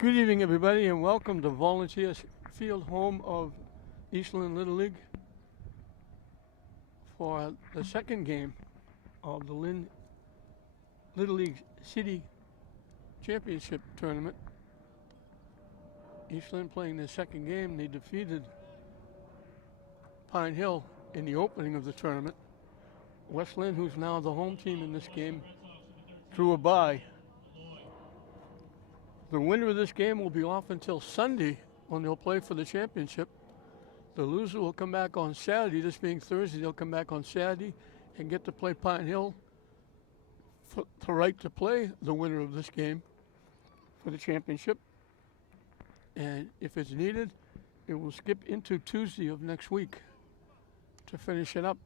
Good evening, everybody, and welcome to Volunteer Field, home of Eastland Little League, for the second game of the Lynn Little League City Championship Tournament. Eastland playing their second game. They defeated Pine Hill in the opening of the tournament. Westland, who's now the home team in this game, drew a bye. The winner of this game will be off until Sunday when they'll play for the championship. The loser will come back on Saturday. This being Thursday, they'll come back on Saturday and get to play Pine Hill for the right to play the winner of this game for the championship. And if it's needed, it will skip into Tuesday of next week to finish it up.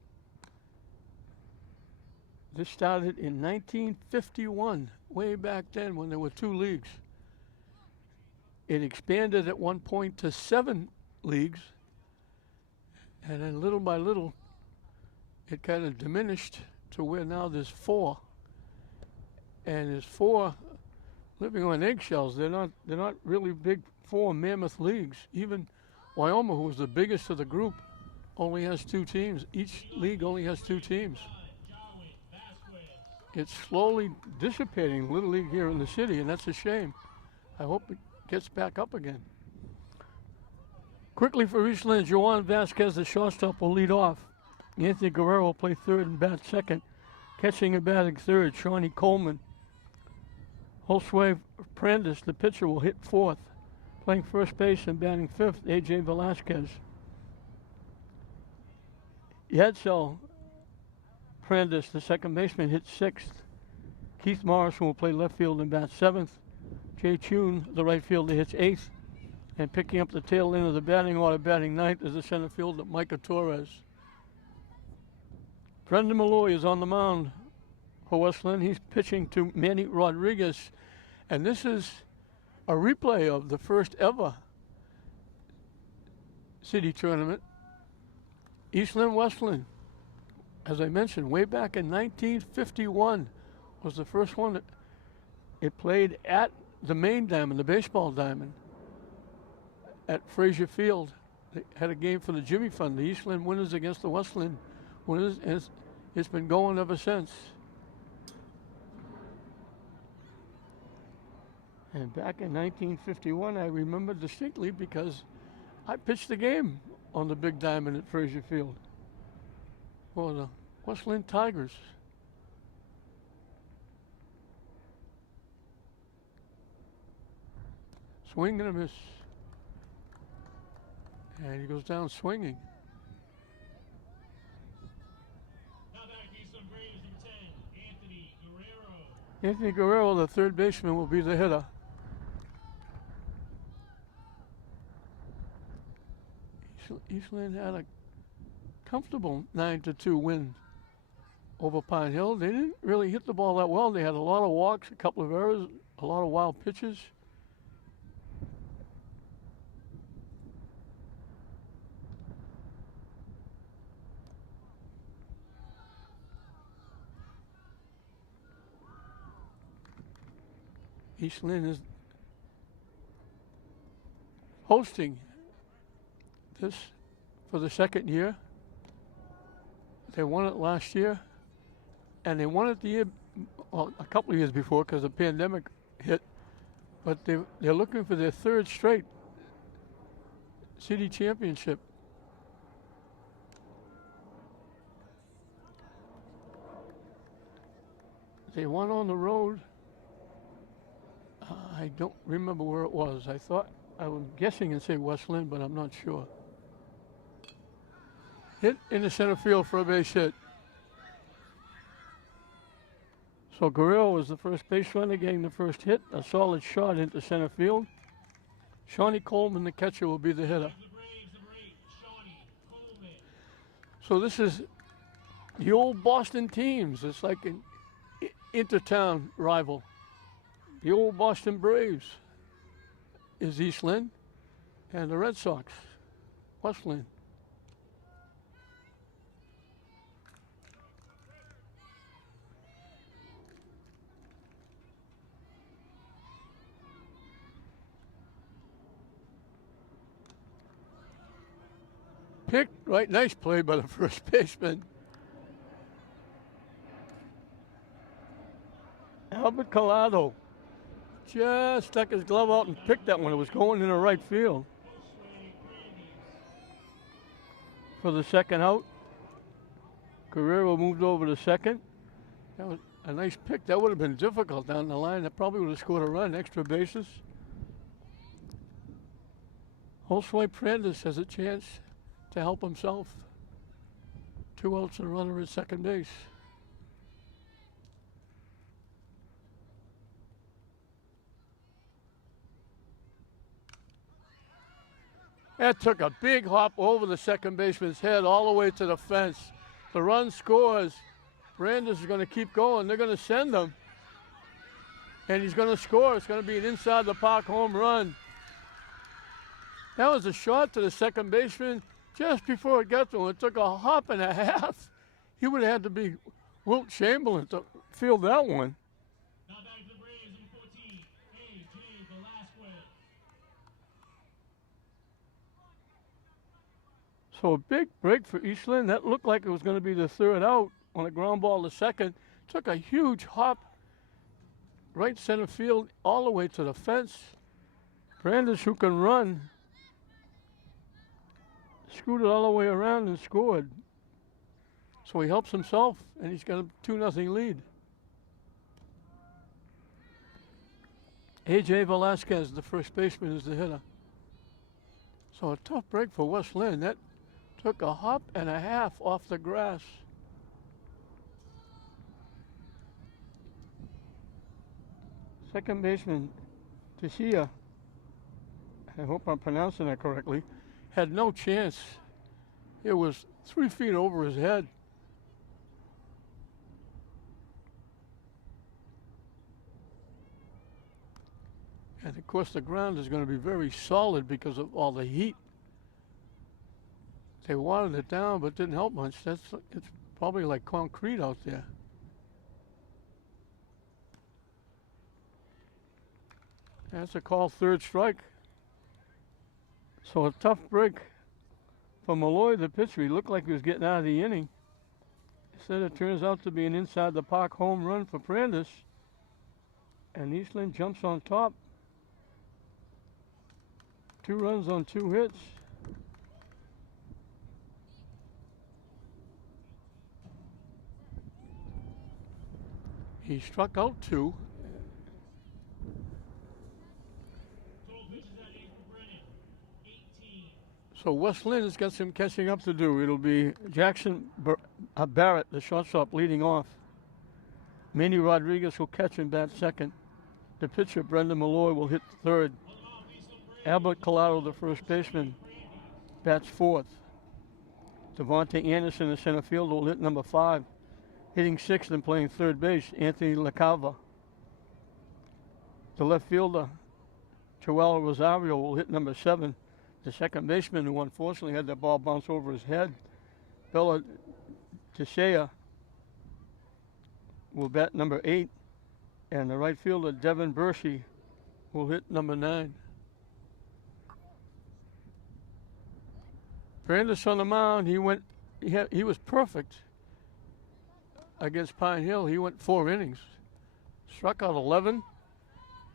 This started in 1951, way back then when there were two leagues. It expanded at one point to 7 leagues, and then little by little, it kind of diminished to where now there's 4. And there's 4 living on eggshells. They're not really big 4 mammoth leagues. Even Wyoming, who was the biggest of the group, only has 2 teams. Each league only has 2 teams. It's slowly dissipating, Little League here in the city, and that's a shame. I hope it gets back up again. Quickly for Eastland, Joan Vasquez, the shortstop, will lead off. Anthony Guerrero will play third and bat second. Catching and batting third, Shawnee Coleman. Josue Prandis, the pitcher, will hit fourth. Playing first base and batting fifth, A.J. Velasquez. Yadsel Prandis, the second baseman, hits sixth. Keith Morrison will play left field and bat seventh. Jay Chun, the right fielder, hits eighth. And picking up the tail end of the batting order, batting ninth, is the center fielder, Micah Torres. Brendan Malloy is on the mound for Westland. He's pitching to Manny Rodriguez. And this is a replay of the first ever city tournament. Eastland Westland, as I mentioned, way back in 1951 was the first one. It played at the main diamond, the baseball diamond, at Frazier Field. They had a game for the Jimmy Fund, the Eastland winners against the Westland winners, and it's been going ever since. And back in 1951, I remember distinctly because I pitched the game on the big diamond at Frazier Field for the Westland Tigers. Swing and a miss. And he goes down swinging. Now back Eastland Braves, number 10, Anthony Guerrero. Anthony Guerrero, the third baseman, will be the hitter. Eastland had a comfortable 9-2 win over Pine Hill. They didn't really hit the ball that well. They had a lot of walks, a couple of errors, a lot of wild pitches. Eastland is hosting this for the second year. They won it last year, and they won it the year, well, a couple of years before because the pandemic hit. But they're looking for their third straight city championship. They won on the road. I don't remember where it was. I was guessing and say Westland, but I'm not sure. Hit in the center field for a base hit. So Guerrero was the first base runner getting the first hit. A solid shot into center field. Shawnee Coleman, the catcher, will be the hitter. So this is the old Boston teams. It's like an intertown rival. The old Boston Braves is Eastland, and the Red Sox, Westland. picked. Right, nice play by the first baseman. Albert Collado just stuck his glove out and picked that one. It was going in the right field. For the second out, Guerrero moved over to second. That was a nice pick. That would have been difficult down the line. That probably would have scored a run, extra bases. Josue Prandes has a chance to help himself. 2 outs and a runner at second base. That took a big hop over the second baseman's head all the way to the fence. The run scores. Brandes is going to keep going. They're going to send him. And he's going to score. It's going to be an inside the park home run. That was a shot to the second baseman just before it got to him. It took a hop and a half. He would have had to be Wilt Chamberlain to field that one. Now back to the Braves, number 14, A.J. Velasquez. So a big break for Eastland. That looked like it was going to be the third out on a ground ball to second. Took a huge hop right center field all the way to the fence. Brandes, who can run, scooted all the way around and scored. So he helps himself, and he's got a 2-0 lead. A.J. Velasquez, the first baseman, is the hitter. So a tough break for West Lynn. That took a hop and a half off the grass. Second baseman, Teixeira, I hope I'm pronouncing that correctly, had no chance. It was 3 feet over his head. And of course the ground is going to be very solid because of all the heat. They watered it down but didn't help much. It's probably like concrete out there. That's a call, third strike. So a tough break for Malloy, the pitcher. He looked like he was getting out of the inning. Instead, it turns out to be an inside the park home run for Prandes. And Eastland jumps on top. 2 runs on 2 hits. He struck out 2. So West Lynn has got some catching up to do. It'll be Jackson Barrett, the shortstop, leading off. Manny Rodriguez will catch and bat second. The pitcher, Brendan Malloy, will hit third. Albert Collado, the first baseman, bats fourth. Devontae Anderson, the center fielder, will hit number 5. Hitting sixth and playing third base, Anthony LaCava. The left fielder, Joel Rosario, will hit number 7. The second baseman, who unfortunately had the ball bounce over his head, Bella Teixeira, will bat number 8. And the right fielder, Devin Bershey, will hit number 9. Brandes on the mound, he was perfect against Pine Hill. He went 4 innings, struck out 11,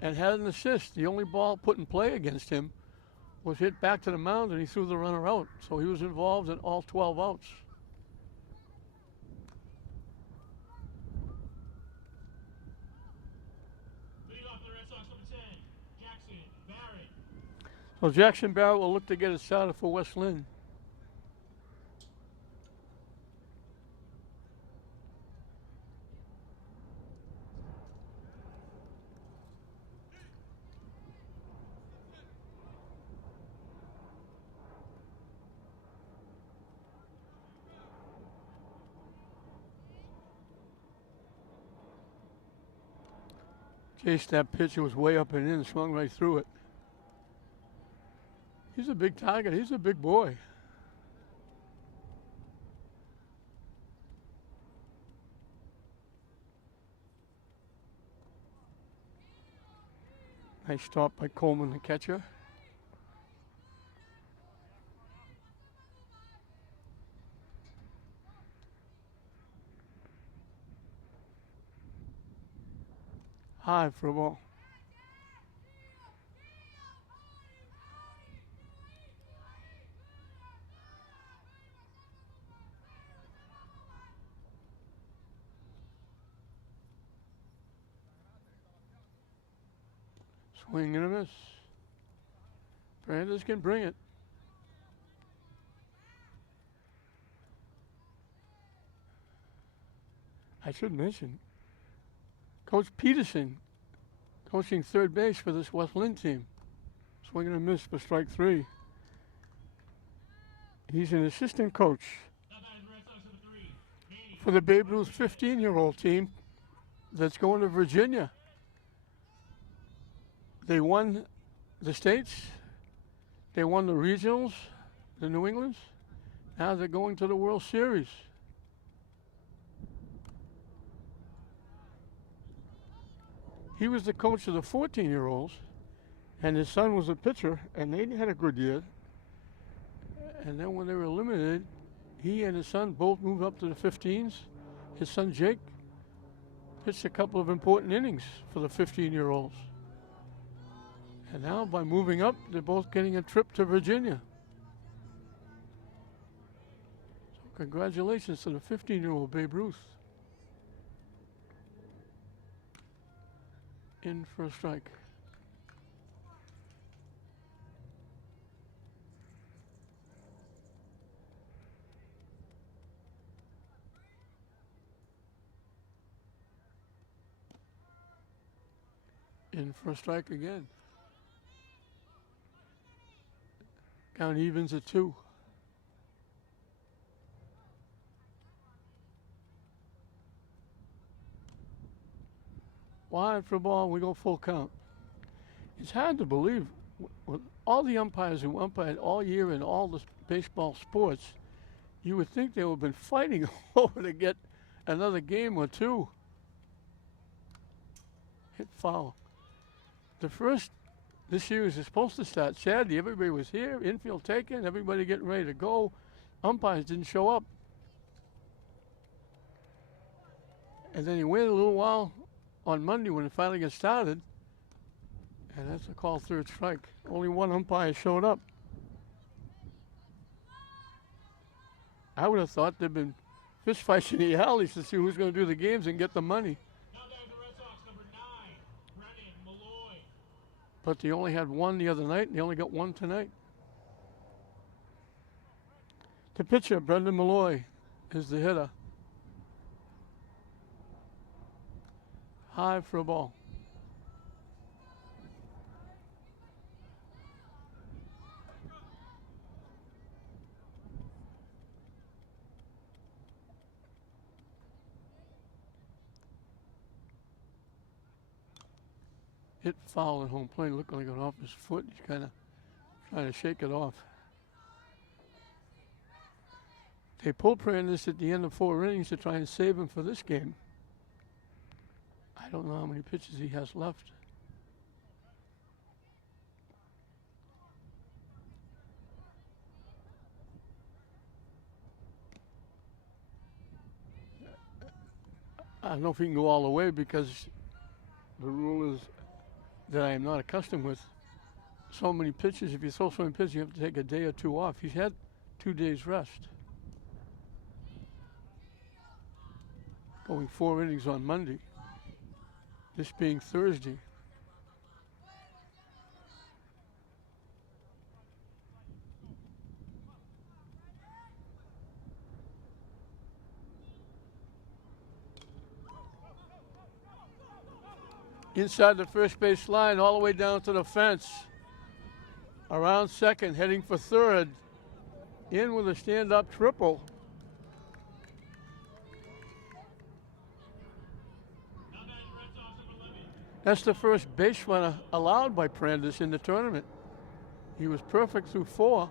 and had an assist. The only ball put in play against him was hit back to the mound, and he threw the runner out. So he was involved in all 12 outs. Lead off the Red Sox, number 10, Jackson Barrett. So Jackson Barrett will look to get it started for West Lynn. Chased that pitch. It was way up and in, swung right through it. He's a big target. He's a big boy. Nice stop by Coleman, the catcher. High for a ball. Swing and a miss. Brandes can bring it. I should mention, Coach Peterson coaching third base for this West Lynn team. Swing and a miss for strike 3. He's an assistant coach for the Babe Ruth 15-year-old team that's going to Virginia. They won the states. They won the regionals, the New Englands. Now they're going to the World Series. He was the coach of the 14-year-olds, and his son was a pitcher, and they had a good year. And then when they were eliminated, he and his son both moved up to the 15s. His son Jake pitched a couple of important innings for the 15-year-olds. And now by moving up, they're both getting a trip to Virginia. So congratulations to the 15-year-old Babe Ruth. In for a strike. In for a strike again. Count evens at 2. Wide for a ball, we go full count. It's hard to believe, with all the umpires who umpired all year in all the baseball sports, you would think they would have been fighting over to get another game or two. Hit foul. The first, this series is supposed to start Saturday. Everybody was here, infield taken, everybody getting ready to go. Umpires didn't show up. And then he waited a little while on Monday when it finally gets started, and that's a call third strike. Only one umpire showed up. I would have thought there'd been fist fights in the alleys to see who's going to do the games and get the money. Now down to Red Sox, number 9, Brennan Malloy. But they only had one the other night, and they only got one tonight. The pitcher, Brendan Malloy, is the hitter. High for a ball. Hit foul at home plate. Looked like it went off his foot. He's kind of trying to shake it off. They pulled Prandis at the end of 4 innings to try and save him for this game. I don't know how many pitches he has left. I don't know if he can go all the way because the rule is that I am not accustomed with so many pitches. If you throw so many pitches, you have to take a day or 2 off. He's had 2 days rest. Going 4 innings on Monday. This being Thursday. Inside the first base line, all the way down to the fence. Around second, heading for third. In with a stand-up triple. That's the first base runner allowed by Prandis in the tournament. He was perfect through 4.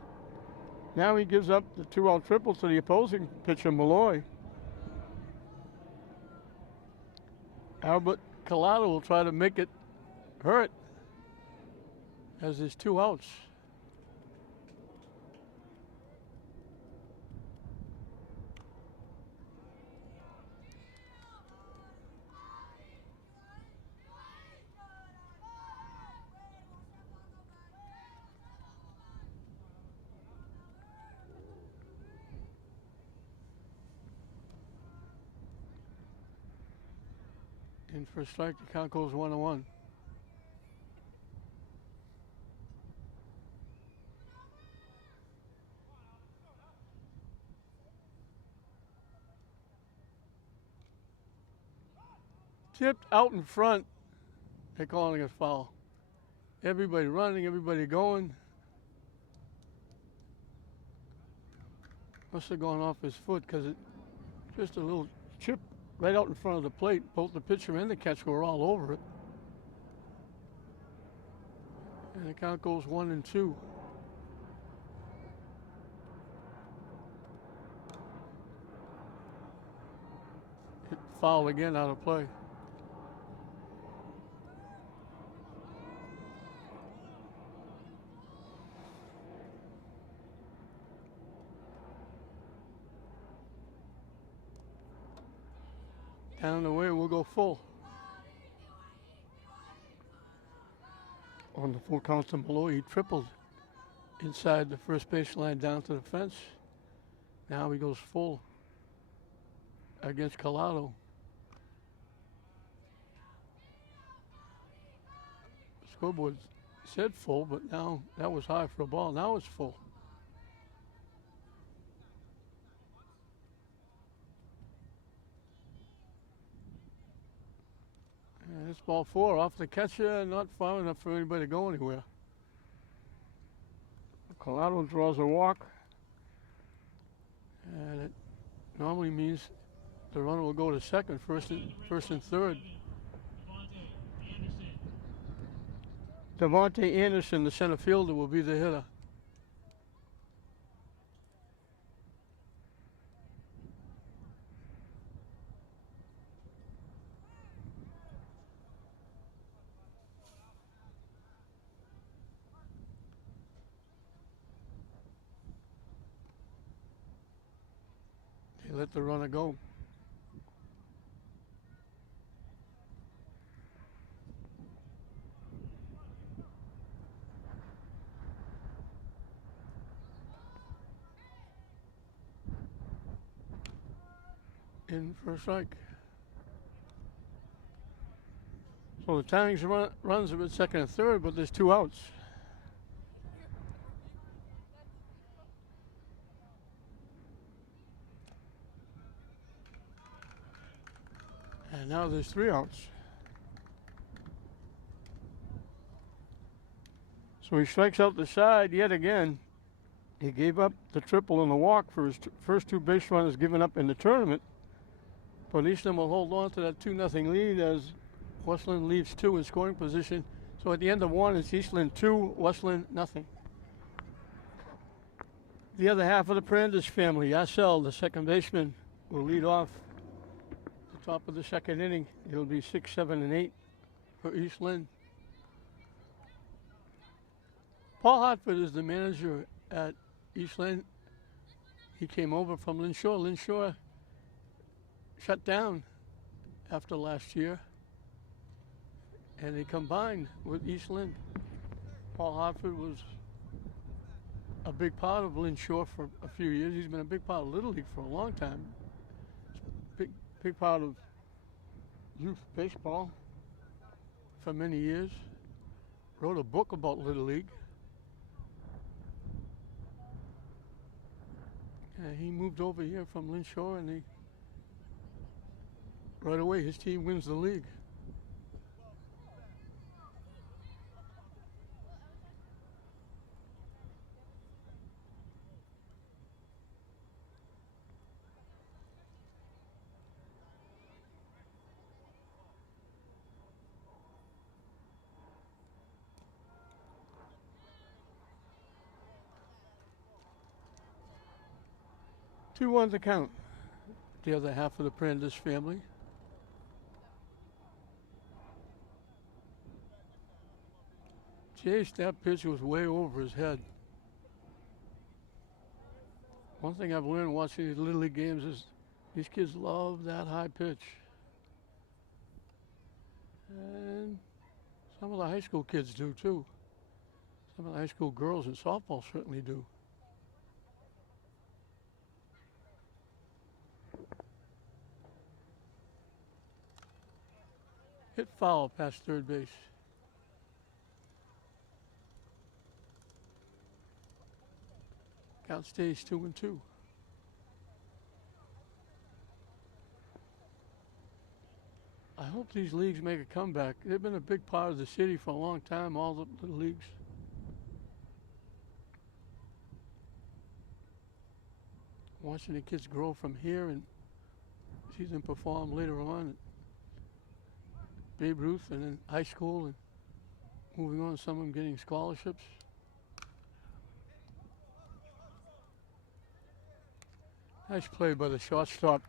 Now he gives up the 2-out triple to the opposing pitcher, Malloy. Albert Collado will try to make it hurt as there's 2 outs. In for a strike, the count goes 1-1. Tipped out in front, they're calling it foul. Everybody running, everybody going. Must have gone off his foot because it just a little chip right out in front of the plate. Both the pitcher and the catcher were all over it. And the count goes 1-2. Hit foul again out of play. Down the way, we'll go full. On the full count to Malloy, he tripled inside the first baseline down to the fence. Now he goes full against Collado. Scoreboard said full, but now that was high for a ball. Now it's full. And it's ball 4 off the catcher, not far enough for anybody to go anywhere. Collado draws a walk, and it normally means the runner will go to second, first and third. Devontae Anderson, the center fielder, will be the hitter. They let the runner go. In for a strike. So the Tannings runs are at second and third, but there's 2 outs. And now there's 3 outs. So he strikes out the side yet again. He gave up the triple and the walk for his first 2 base runners given up in the tournament. But Eastland will hold on to that 2-0 lead as Westland leaves 2 in scoring position. So at the end of 1, it's Eastland 2, Westland nothing. The other half of the Prandis family, Yassel, the second baseman, will lead off the top of the second inning. It'll be 6, 7, and 8 for Eastland. Paul Hartford is the manager at Eastland. He came over from Lynn Shore. Lynn Shore shut down after last year, and they combined with Eastland. Paul Hartford was a big part of Lynn Shore for a few years. He's been a big part of Little League for a long time. Big part of youth baseball for many years. Wrote a book about Little League. And he moved over here from Lynn Shore, and right away his team wins the league. Two on the count. The other half of the Prandis family. Chase, that pitch was way over his head. One thing I've learned watching these Little League games is these kids love that high pitch. And some of the high school kids do too. Some of the high school girls in softball certainly do. Hit foul past third base. Count stays 2-2. I hope these leagues make a comeback. They've been a big part of the city for a long time, all the leagues. Watching the kids grow from here and see them perform later on at Babe Ruth and then high school and moving on, some of them getting scholarships. Nice play by the shortstop.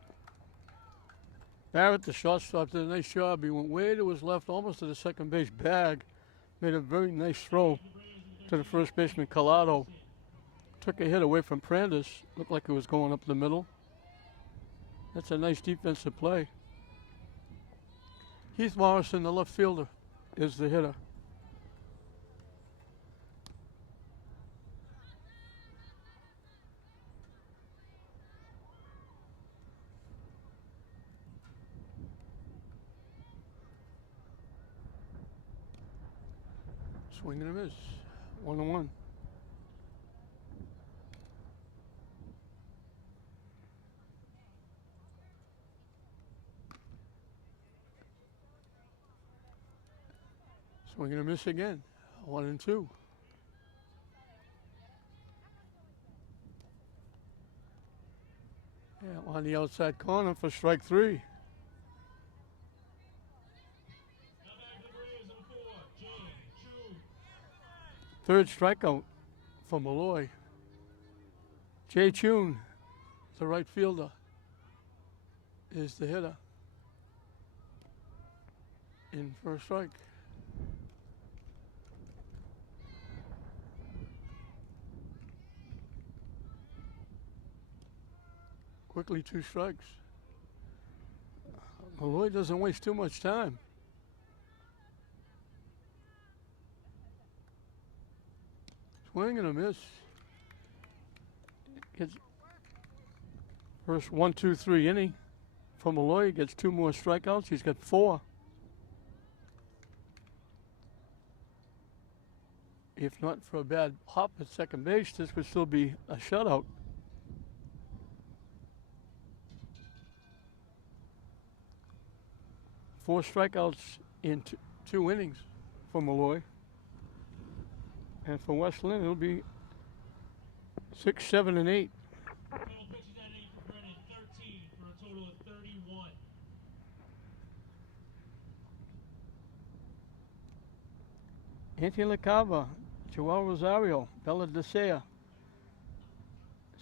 Barrett, the shortstop, did a nice job. He went way to his left, almost to the second base bag. Made a very nice throw to the first baseman, Collado. Took a hit away from Prandis. Looked like it was going up the middle. That's a nice defensive play. Heath Morrison, the left fielder, is the hitter. Swing and a miss. 1-1. Swing and a miss again. 1-2. Yeah, on the outside corner for strike 3. Now back to the Braves on 4. Jay Chu. Third strikeout for Malloy. Jay Chun, the right fielder, is the hitter in first strike. Quickly 2 strikes. Malloy doesn't waste too much time. Swing and a miss. Gets first 1-2-3 inning for Malloy. He gets 2 more strikeouts. He's got 4. If not for a bad hop at second base, this would still be a shutout. Four strikeouts in two innings for Malloy. And for West Lynn, it'll be 6, 7, and 8. Total pitches at 8 for Brennan. 13 for a total of 31. Anthony LaCava, Joel Rosario, Bella DeSea,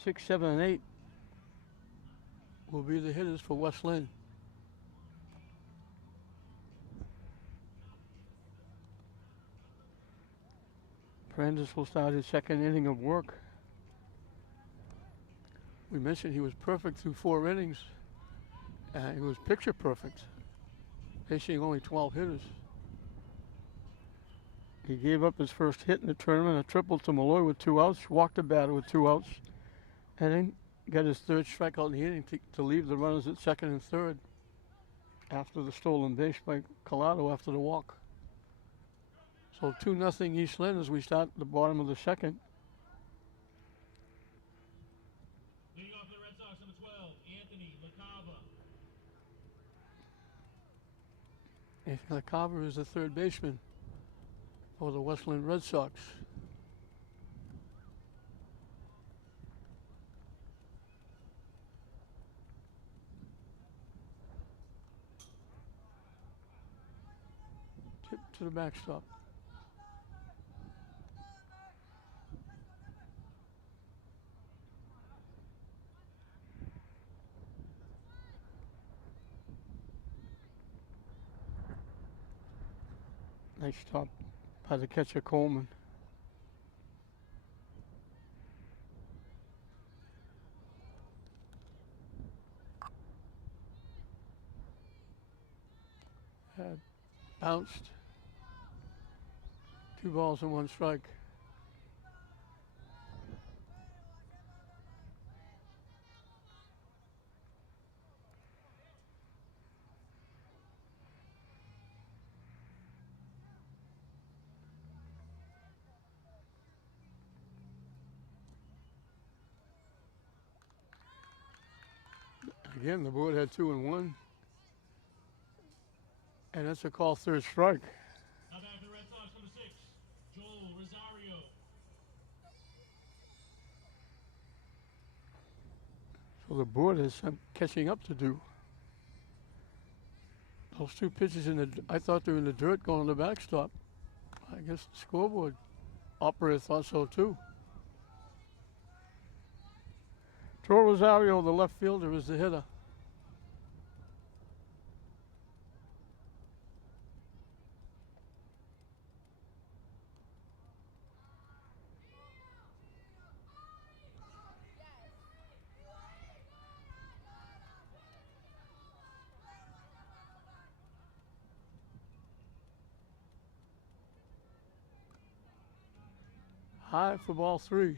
6, 7, and 8 will be the hitters for West Lynn. Prandis will start his second inning of work. We mentioned he was perfect through 4 innings. He was picture perfect, facing only 12 hitters. He gave up his first hit in the tournament, a triple to Malloy with 2 outs, walked the batter with 2 outs, and then got his 3rd strikeout in the inning to leave the runners at second and third after the stolen base by Collado after the walk. So 2-0 East Lynn as we start at the bottom of the second. Leading off for the Red Sox on the 12, Anthony LaCava. Anthony LaCava is the third baseman for the West Lynn Red Sox. Tip to the backstop. Nice stop by the catcher Coleman. Bounced. 2 balls and 1 strike. Again, the board had 2-1. And that's a call third strike. Now back to the Red Sox, number 6, Joel Rosario. So the board has some catching up to do. Those two pitches I thought they were in the dirt going to the backstop. I guess the scoreboard operator thought so too. Joel Rosario, the left fielder, is the hitter. High for ball 3.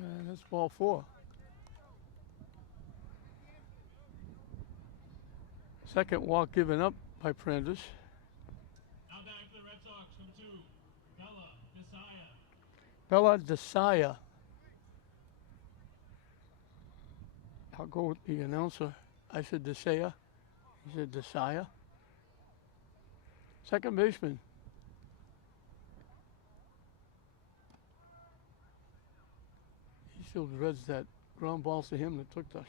And that's ball 4. Second walk given up by Prentice. Now back to the Red Sox, number 2, Bella Bella Desaya. Desaya. I'll go with the announcer. I said Desaya. He said Desaya. Second baseman. He still dreads that ground ball to him that took the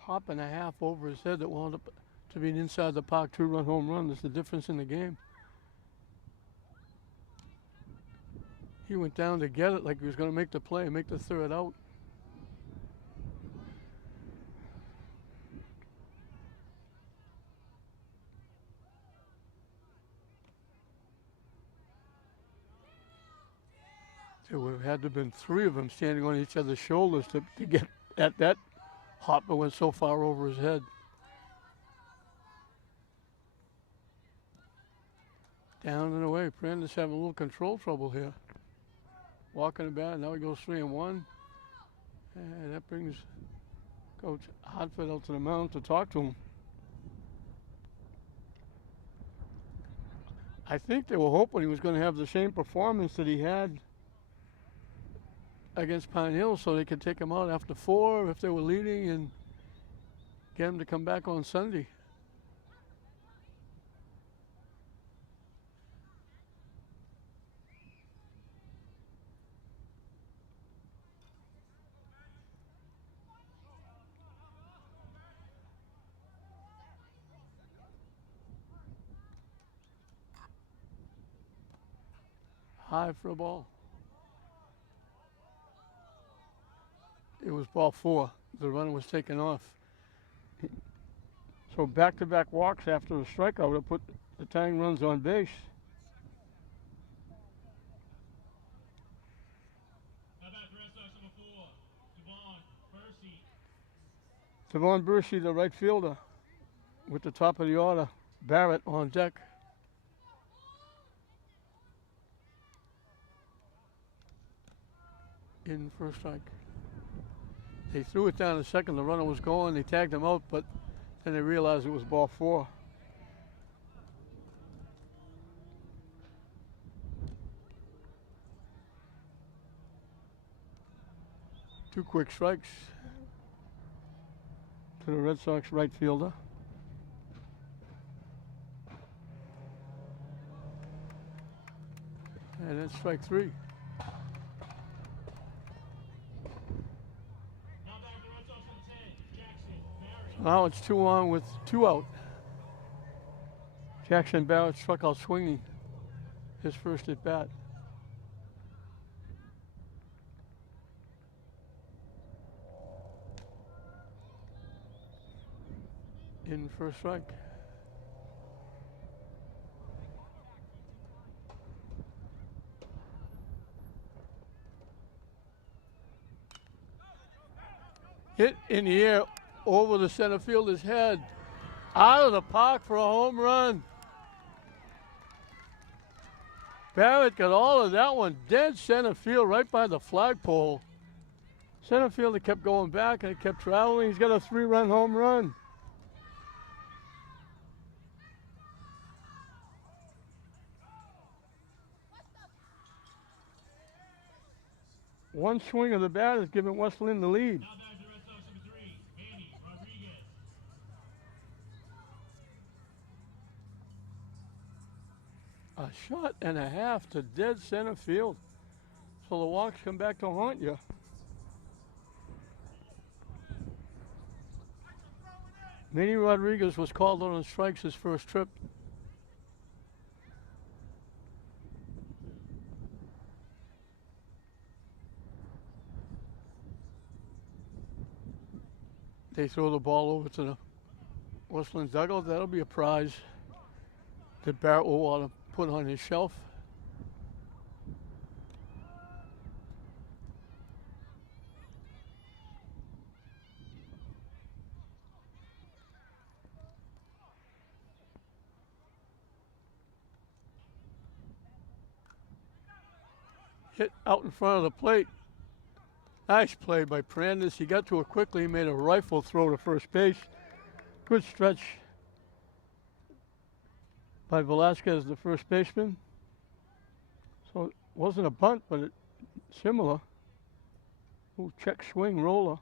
hop and a half over his head that wound up to be an inside the park 2-run home run. That's the difference in the game. He went down to get it like he was going to make the play, make the third out. There would have had to have been 3 of them standing on each other's shoulders to get at that hop that went so far over his head. Down and away. Prentice having a little control trouble here. Walking the bat. Now he goes 3-1. And that brings Coach Hartford out to the mound to talk to him. I think they were hoping he was going to have the same performance that he had against Pine Hill so they could take him out after 4 if they were leading and get him to come back on Sunday. High for a ball. It was ball 4. The runner was taken off. So back-to-back walks after a strikeout to put the tying runs on base. Now back to Red Sox, number 4, Devon Bursey. Devon Bursey, the right fielder, with the top of the order. Barrett on deck. In first strike. They threw it down to second. The runner was going. They tagged him out, but then they realized it was ball 4. Two quick strikes to the Red Sox right fielder. And that's strike 3. Now it's 2 on with 2 out. Jackson Barrett struck out swinging his first at bat. In first strike. Hit in the air over the center fielder's head. Out of the park for a home run. Barrett got all of that one. Dead center field right by the flagpole. Center fielder kept going back and it kept traveling. He's got a 3-run home run. One swing of the bat is giving West Lynn the lead. Now back to Red Sox number 3, Manny Rodriguez. A shot and a half to dead center field. So the walks come back to haunt you. Manny Rodriguez was called on strikes his first trip. They throw the ball over to the West Lynn dugout. That'll be a prize that Barrett will want to put on his shelf. Hit out in front of the plate. Nice play by Prandis. He got to it quickly. He made a rifle throw to first base. Good stretch by Velasquez, the first baseman. So it wasn't a bunt, but it similar. Ooh, check swing roller.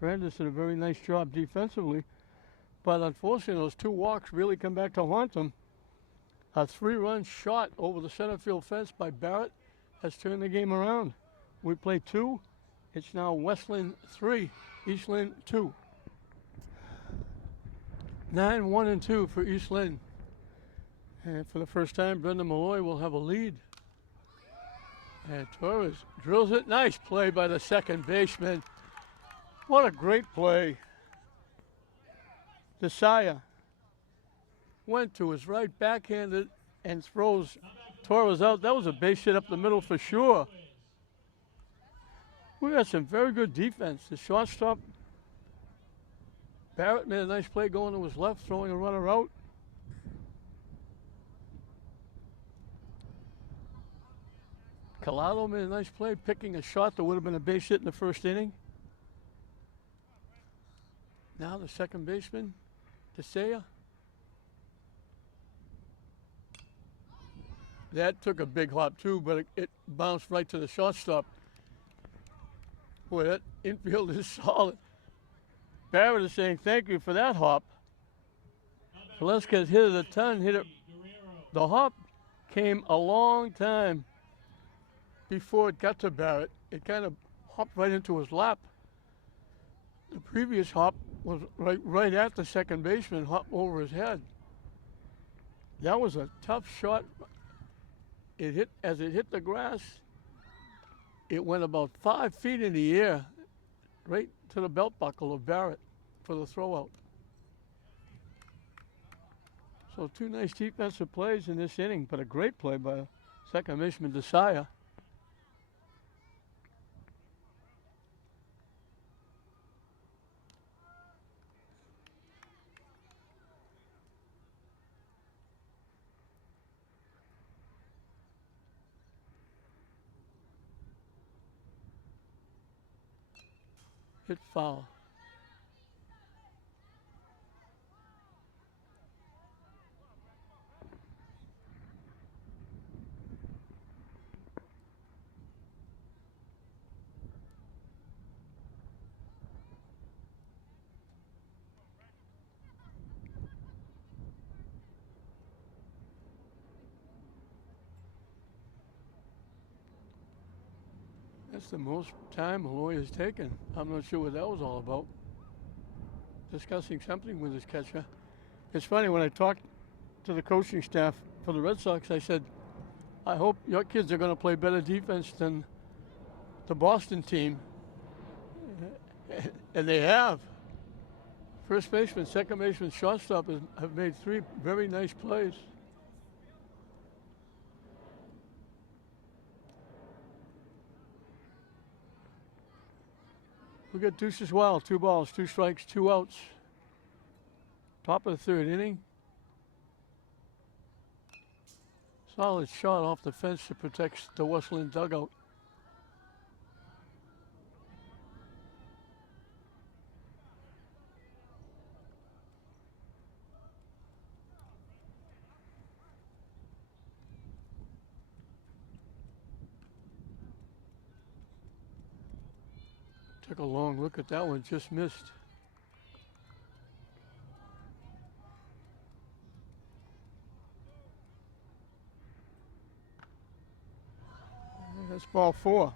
Prandis did a very nice job defensively. But unfortunately, those two walks really come back to haunt them. A 3-run shot over the center field fence by Barrett has turned the game around. We play 2. It's now West Lynn 3, East Lynn 2. 9-1-2 for East Lynn. And for the first time, Brendan Malloy will have a lead. And Torres drills it. Nice play by the second baseman. What a great play. Desaya went to his right, backhanded, and throws Torres out. That was a base hit up the middle for sure. We got some very good defense. The shortstop, Barrett, made a nice play going to his left, throwing a runner out. Collado made a nice play, picking a shot that would have been a base hit in the first inning. Now the second baseman, Desaya. That took a big hop too, but it bounced right to the shortstop. Boy, that infield is solid. Barrett is saying thank you for that hop. Velasquez hit it a ton, hit it. The hop came a long time before it got to Barrett. It kind of hopped right into his lap. The previous hop was right at the second baseman, hop over his head. That was a tough shot. As it hit the grass, it went about 5 feet in the air, right to the belt buckle of Barrett for the throw out. So 2 nice defensive plays in this inning, but a great play by second baseman Desaya. Hit foul. That's the most time Malloy has taken. I'm not sure what that was all about. Discussing something with his catcher. It's funny, when I talked to the coaching staff for the Red Sox, I said, I hope your kids are going to play better defense than the Boston team. And they have. First baseman, second baseman, shortstop have made 3 very nice plays. We got Deuces Wild, 2 balls, 2 strikes, 2 outs. Top of the 3rd inning. Solid shot off the fence that protects the West Lynn dugout. Took a long look at that one, just missed. That's ball 4.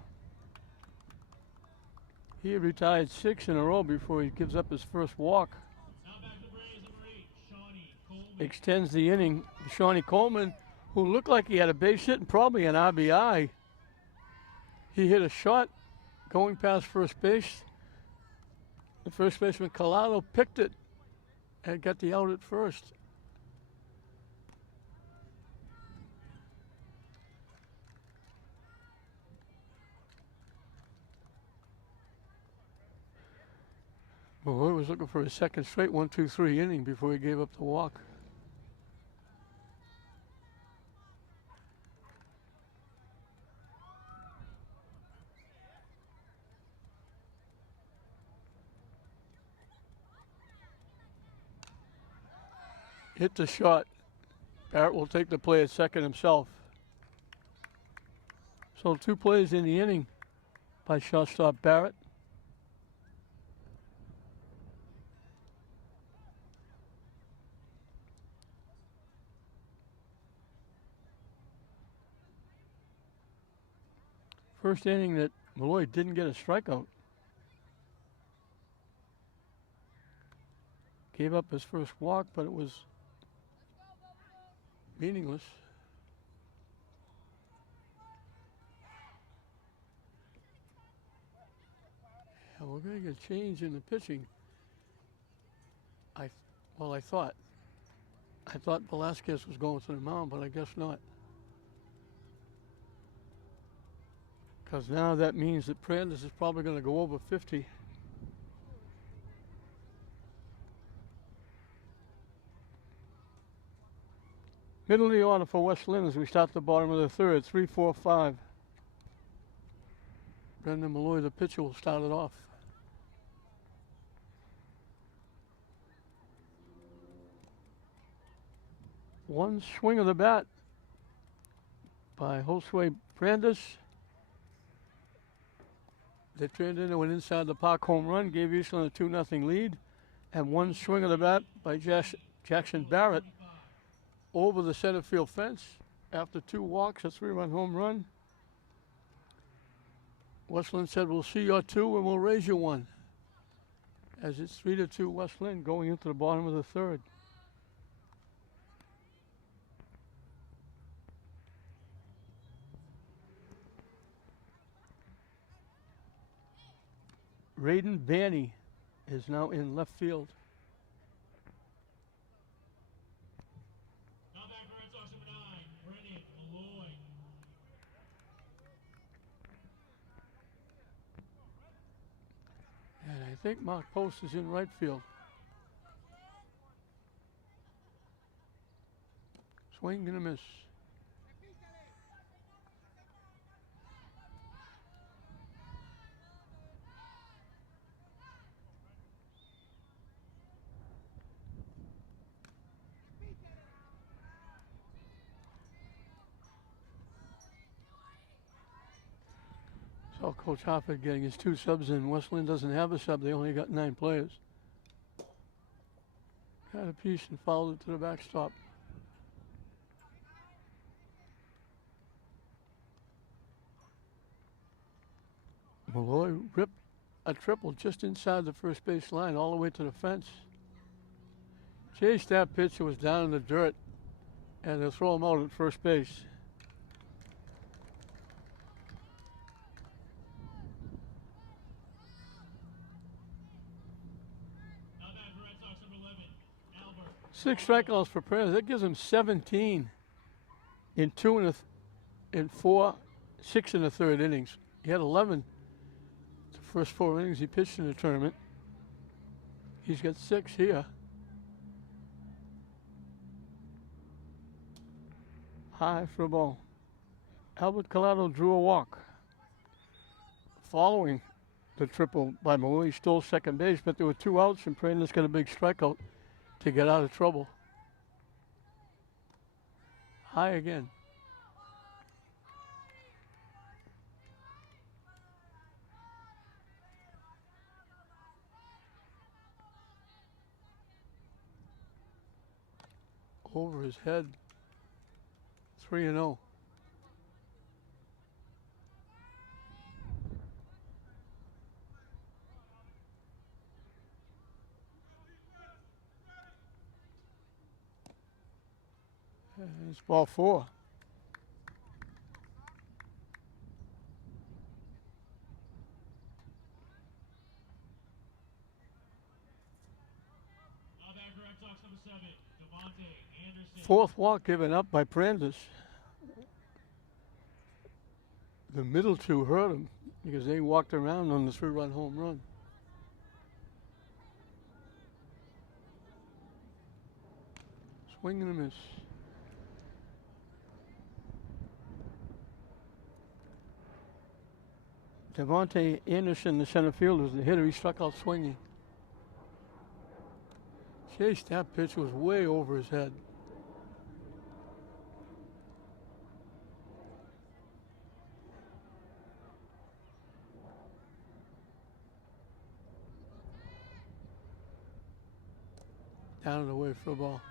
He retired 6 in a row before he gives up his first walk. Now back to Braves, number 8, Shawnee Coleman. Extends the inning. Shawnee Coleman, who looked like he had a base hit and probably an RBI. He hit a shot going past first base. The first baseman, Collado, picked it and got the out at first. Malloy was looking for his second straight 1-2-3 inning before he gave up the walk. Hit the shot. Barrett will take the play at second himself. So 2 plays in the inning by shortstop Barrett. First inning that Malloy didn't get a strikeout. Gave up his first walk, but it was meaningless. And we're going to get a change in the pitching. I thought Velasquez was going to the mound, but I guess not. Because now that means that Prandis is probably going to go over 50. Middle of the order for West Lynn as we start the bottom of the third. 3-4-5. Brendan Malloy, the pitcher, will start it off. One swing of the bat by Josue Prandis. They turned into an inside the park home run, gave Eastland a 2-0 lead. And one swing of the bat by Jackson Barrett over the center field fence. After 2 walks, a 3-run home run. Westland said, we'll see your 2 and we'll raise you 1. As it's 3-2 Westland going into the bottom of the third. Raiden Banny is now in left field. Now back for Red Sox, number 9, Brendan Malloy. And I think Mark Post is in right field. Swing and a miss. So Coach Hofford getting his 2 subs in. Westland doesn't have a sub. They only got 9 players. Got a piece and fouled it to the backstop. Malloy ripped a triple just inside the first base line all the way to the fence. Chased that pitcher, was down in the dirt, and they'll throw him out at first base. Now back for Red Sox, number 11, Albert. 6 strikeouts for Prentice. That gives him 17 in 6 in the third innings. He had 11 the first 4 innings he pitched in the tournament. He's got 6 here. High for a ball. Albert Collado drew a walk. Following the triple by Malloy, he stole second base, but there were 2 outs, and Prentice got a big strikeout to get out of trouble. High again. over his head. 3-0. It's ball 4. Now back for Red Sox number 7, Devontae Anderson. 4th walk given up by Prandis. The middle two hurt him because they walked around on the 3-run home run. Swing and a miss. Devontae Anderson, the center fielder, was the hitter. He struck out swinging. Chase, that pitch was way over his head. Down and away for a ball.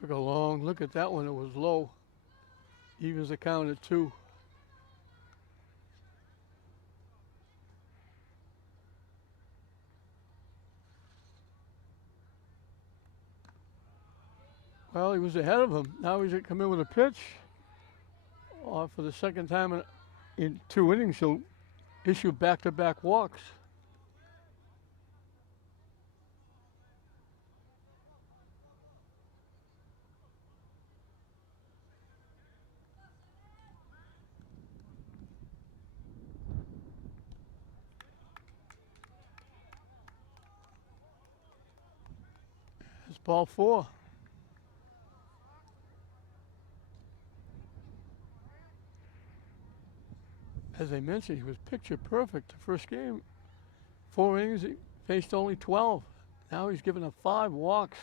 Took a long look at that one. It was low. Evens the count at 2. Well, he was ahead of him. Now he's going to come in with a pitch. For the second time in 2 innings, he'll issue back-to-back walks. It's ball 4. As I mentioned, he was picture perfect the first game. 4 innings, he faced only 12. Now he's given up 5 walks.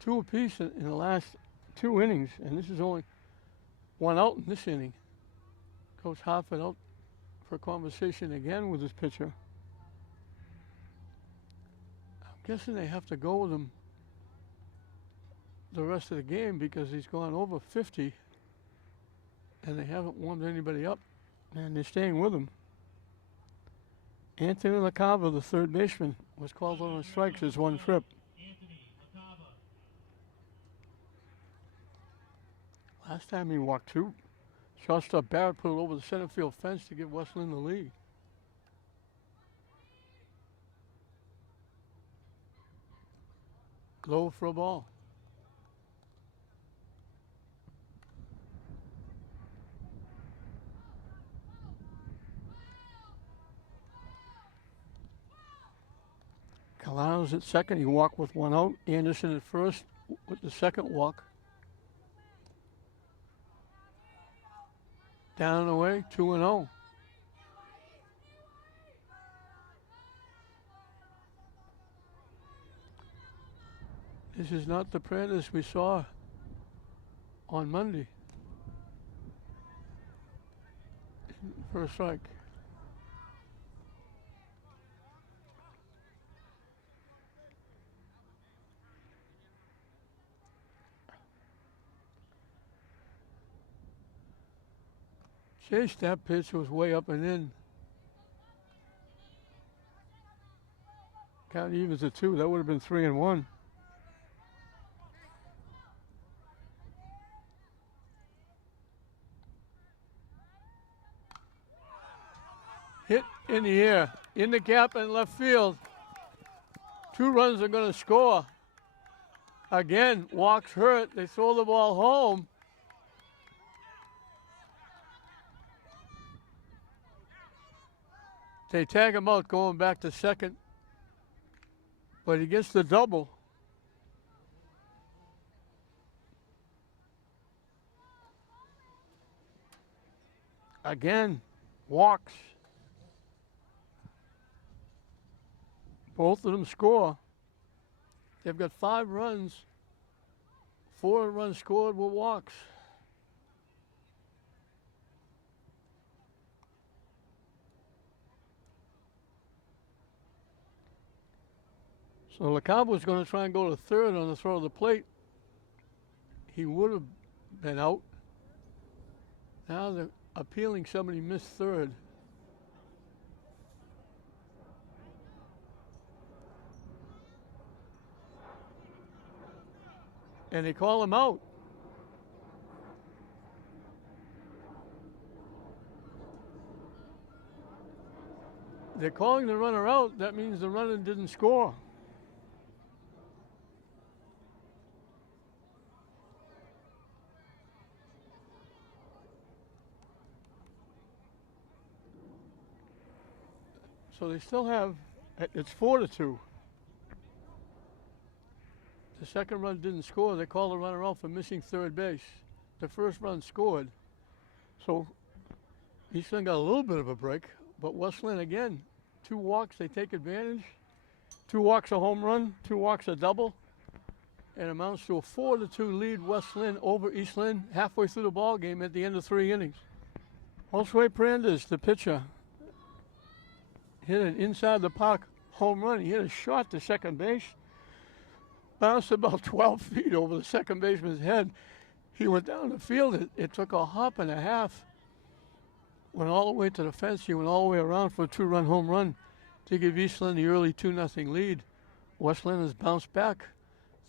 2 apiece in the last 2 innings, and this is only 1 out in this inning. Coach Hartford out for a conversation again with his pitcher. I'm guessing they have to go with him the rest of the game because he's gone over 50. And they haven't warmed anybody up, and they're staying with him. Anthony LaCava, the third baseman, was called on strikes as 1 trip. Last time he walked 2. Shortstop Barrett put it over the center field fence to give West Lynn the lead. Low for a ball. Calanos at second. He walked with 1 out. Anderson at first with the second walk. Down and away, 2-0. This is not the Prentice we saw on Monday. First strike. Chase, that pitch was way up and in. Count evens at 2. That would have been 3-1. Hit in the air, in the gap in left field. 2 runs are going to score. Again, walks hurt. They throw the ball home. They tag him out going back to second, but he gets the double. Again, walks. Both of them score. They've got 5 runs. 4 runs scored were walks. So LeCobb was going to try and go to third on the throw of the plate. He would have been out. Now they're appealing somebody missed third. And they call him out. They're calling the runner out. That means the runner didn't score. So they still have, it's 4-2. The second run didn't score. They call the runner out for missing third base. The first run scored. So Eastland got a little bit of a break, but Westland again, 2 walks, they take advantage. 2 walks a home run, 2 walks a double. And amounts to a 4-2 lead Westland over Eastland halfway through the ball game at the end of 3 innings. Josue Prandes, the pitcher, hit an inside the park home run. He hit a shot to second base. Bounced about 12 feet over the second baseman's head. He went down the field. It took a hop and a half. Went all the way to the fence. He went all the way around for a 2-run home run to give Eastland the early 2-0 lead. Westland has bounced back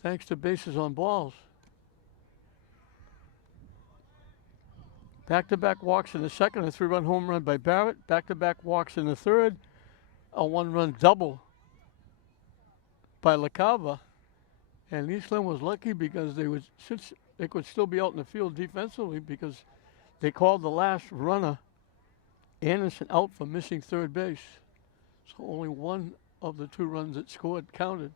thanks to bases on balls. Back-to-back walks in the second, a 3-run home run by Barrett. Back-to-back walks in the third, a 1-run double by LaCava. And Eastland was lucky because since they could still be out in the field defensively because they called the last runner, Anderson, out for missing third base. So only one of the 2 runs that scored counted.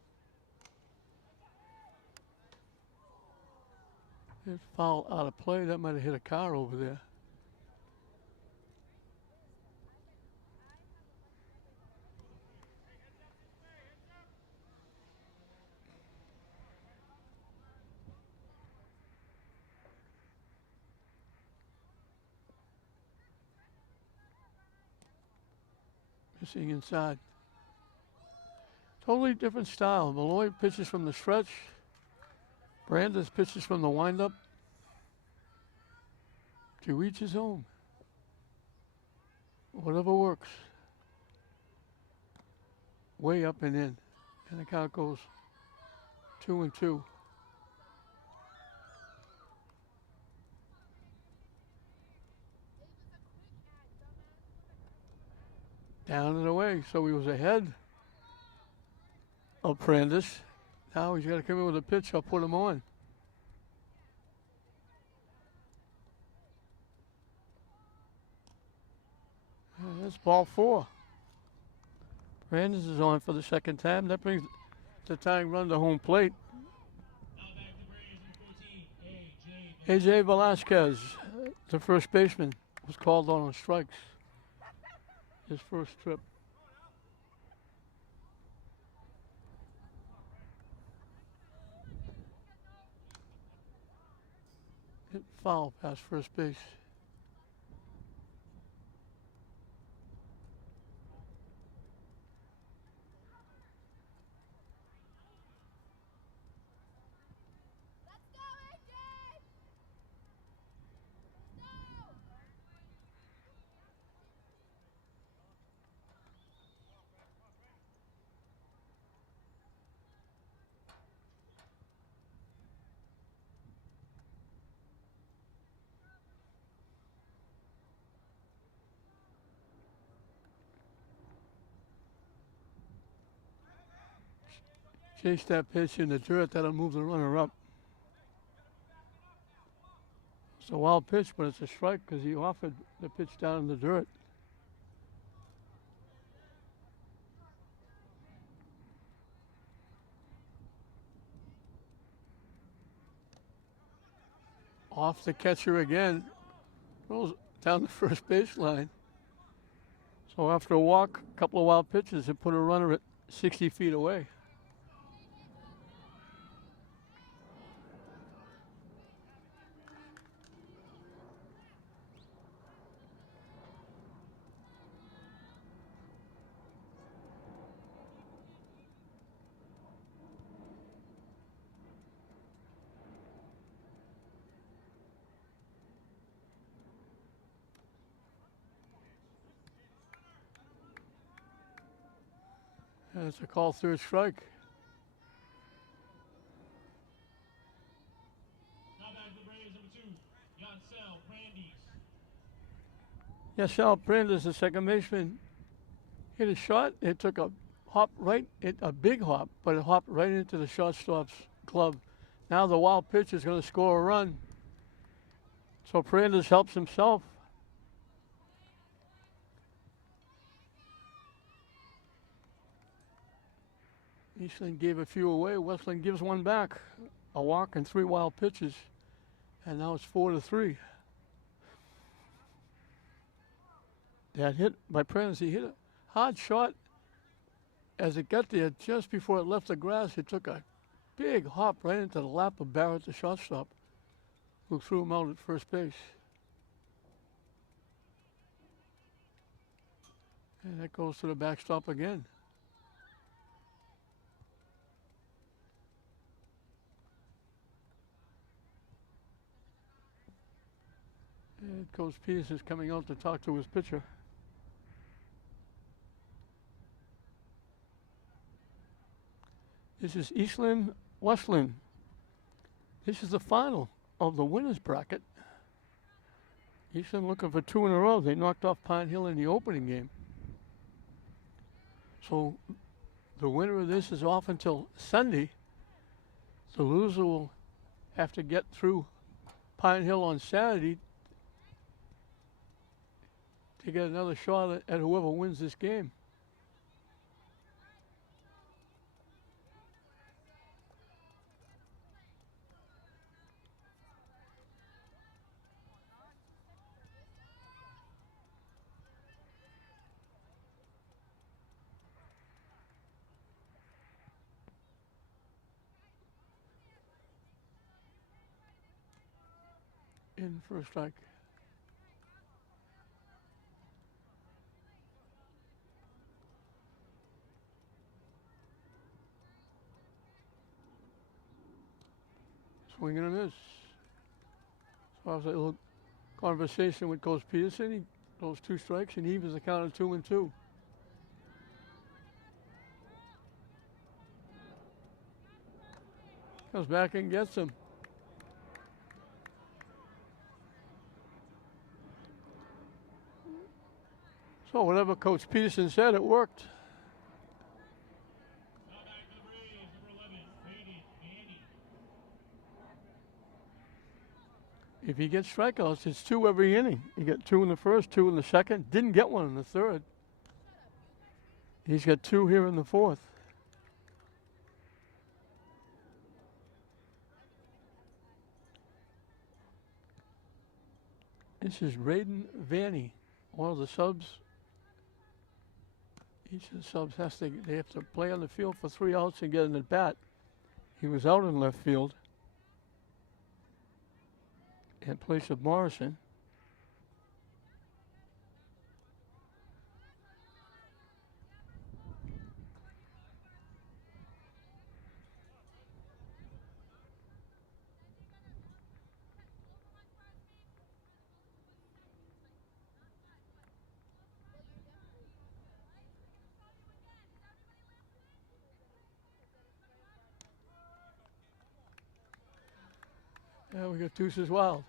It's foul out of play. That might have hit a car over there. Missing inside. Totally different style. Malloy pitches from the stretch. Brandes pitches from the windup. To each his own. Whatever works. Way up and in. And the count goes 2-2. Down and away. So he was ahead of Brandes. Now he's got to come in with a pitch. I'll put him on. And that's ball 4. Brandes is on for the second time. That brings the tying run to home plate. Now back to Braves in 14. AJ Velasquez, the first baseman, was called on strikes. His first trip. Hit foul past first base. Chase that pitch in the dirt. That'll move the runner up. It's a wild pitch, but it's a strike because he offered the pitch down in the dirt. Off the catcher again. Rolls down the first baseline. So after a walk, a couple of wild pitches, it put a runner at 60 feet away. And it's a call third strike. Now back to the Braves, number 2, Yancel Brandes. Yes, Sal Brandes, the second baseman, hit a shot. It took a hop a big hop, but it hopped right into the shortstop's glove. Now the wild pitch is going to score a run. So Brandes helps himself. Eastland gave a few away. Westland gives one back. A walk and 3 wild pitches. And now it's 4-3. That hit by Brandes. He hit a hard shot. As it got there, just before it left the grass, it took a big hop right into the lap of Barrett, the shortstop, who threw him out at first base. And that goes to the backstop again. And Coach Pierce is coming out to talk to his pitcher. This is Eastland, Westland. This is the final of the winners bracket. Eastland looking for 2 in a row. They knocked off Pine Hill in the opening game. So the winner of this is off until Sunday. The loser will have to get through Pine Hill on Saturday to get another shot at whoever wins this game. In for a strike. Swing and a miss. So I was a little conversation with Coach Peterson. He those 2 strikes and evens the count of 2-2. Comes back and gets him. So whatever Coach Peterson said, it worked. Now back to the Braves, number 11, Hayden Manning. If he gets strikeouts, it's 2 every inning. He got 2 in the first, 2 in the second. Didn't get one in the third. He's got 2 here in the fourth. This is Raiden Vanny, one of the subs. Each of the subs they have to play on the field for 3 outs and get an at bat. He was out in left field in place of Morrison. Yeah, we got deuces wild.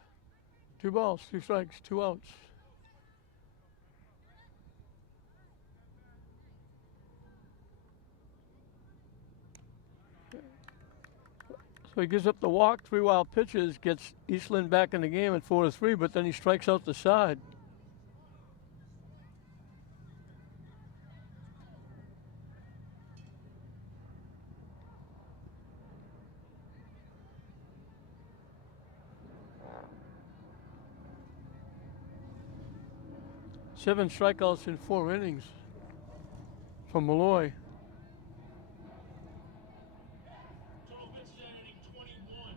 2 balls, 2 strikes, 2 outs. So he gives up the walk, 3 wild pitches, gets Eastland back in the game at 4-3, but then he strikes out the side. Seven strikeouts in 4 innings from Malloy. Total pitches that inning, 21.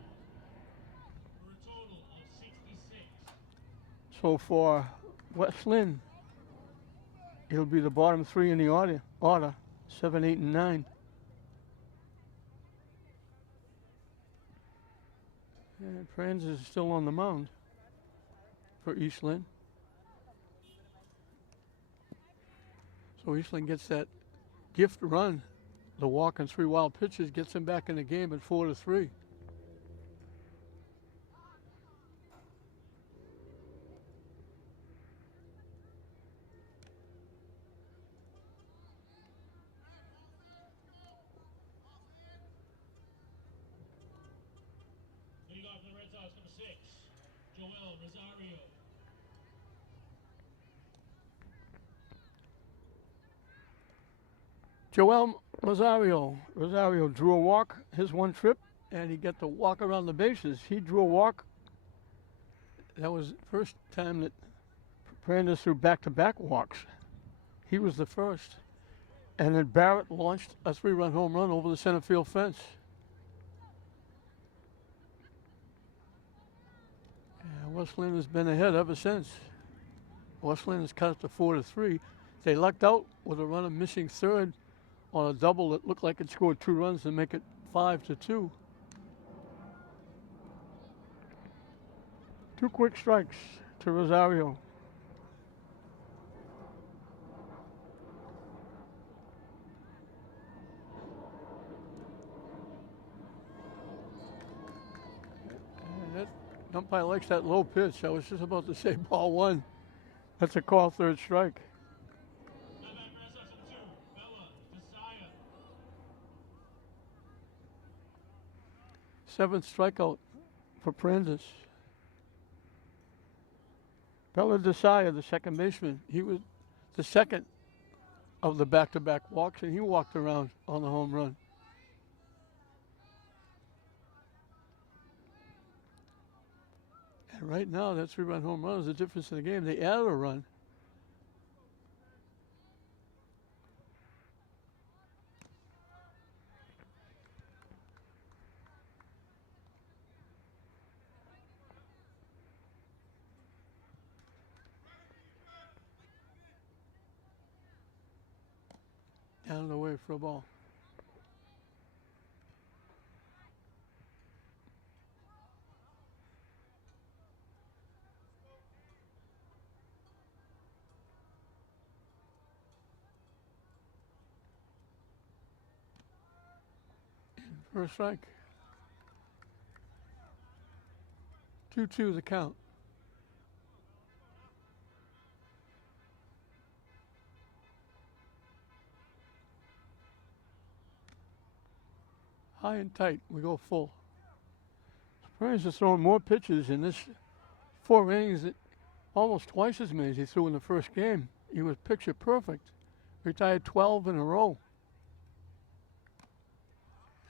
For a total of 66. So for West Lynn, it'll be the bottom 3 in the order 7, 8, and 9. And Franz is still on the mound for East Lynn. So Eastland gets that gift run The walk and 3 wild pitches gets him back in the game at 4-3. Leading off for the Red Sox, number 6, Joel Rosario. Joel Rosario drew a walk his one trip, and he got to walk around the bases. He drew a walk. That was the first time that Brandes threw back-to-back walks. He was the first. And then Barrett launched a 3-run home run over the center field fence. And West Lynn has been ahead ever since. West Lynn has cut it to 4-3. They lucked out with a runner missing third on a double that looked like it scored 2 runs to make it 5-2. 2 quick strikes to Rosario. And that umpire likes that low pitch. I was just about to say ball 1. That's a call, 3rd strike. Now back Red Sox, number 2, Bella Desaya. 7th strikeout for Brandes. Bella Desaya, the second baseman, he was the second of the back-to-back walks, and he walked around on the home run. And right now, that 3-run home run is the difference in the game. They added a run. Down and away for a ball. First strike. 2-2 the count. High and tight, we go full. Springs is throwing more pitches in this 4 innings, almost twice as many as he threw in the first game. He was picture perfect. Retired 12 in a row.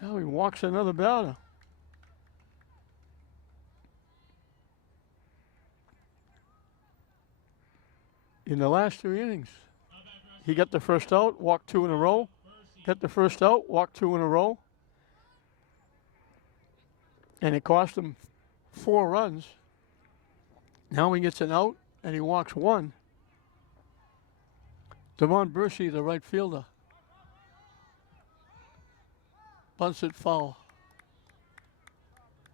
Now he walks another batter. In the last 3 innings, he got the first out, walked 2 in a row. Got the first out, walked 2 in a row. And it cost him 4 runs. Now he gets an out, and he walks 1. Devon Bercy, the right fielder. Bunts it foul.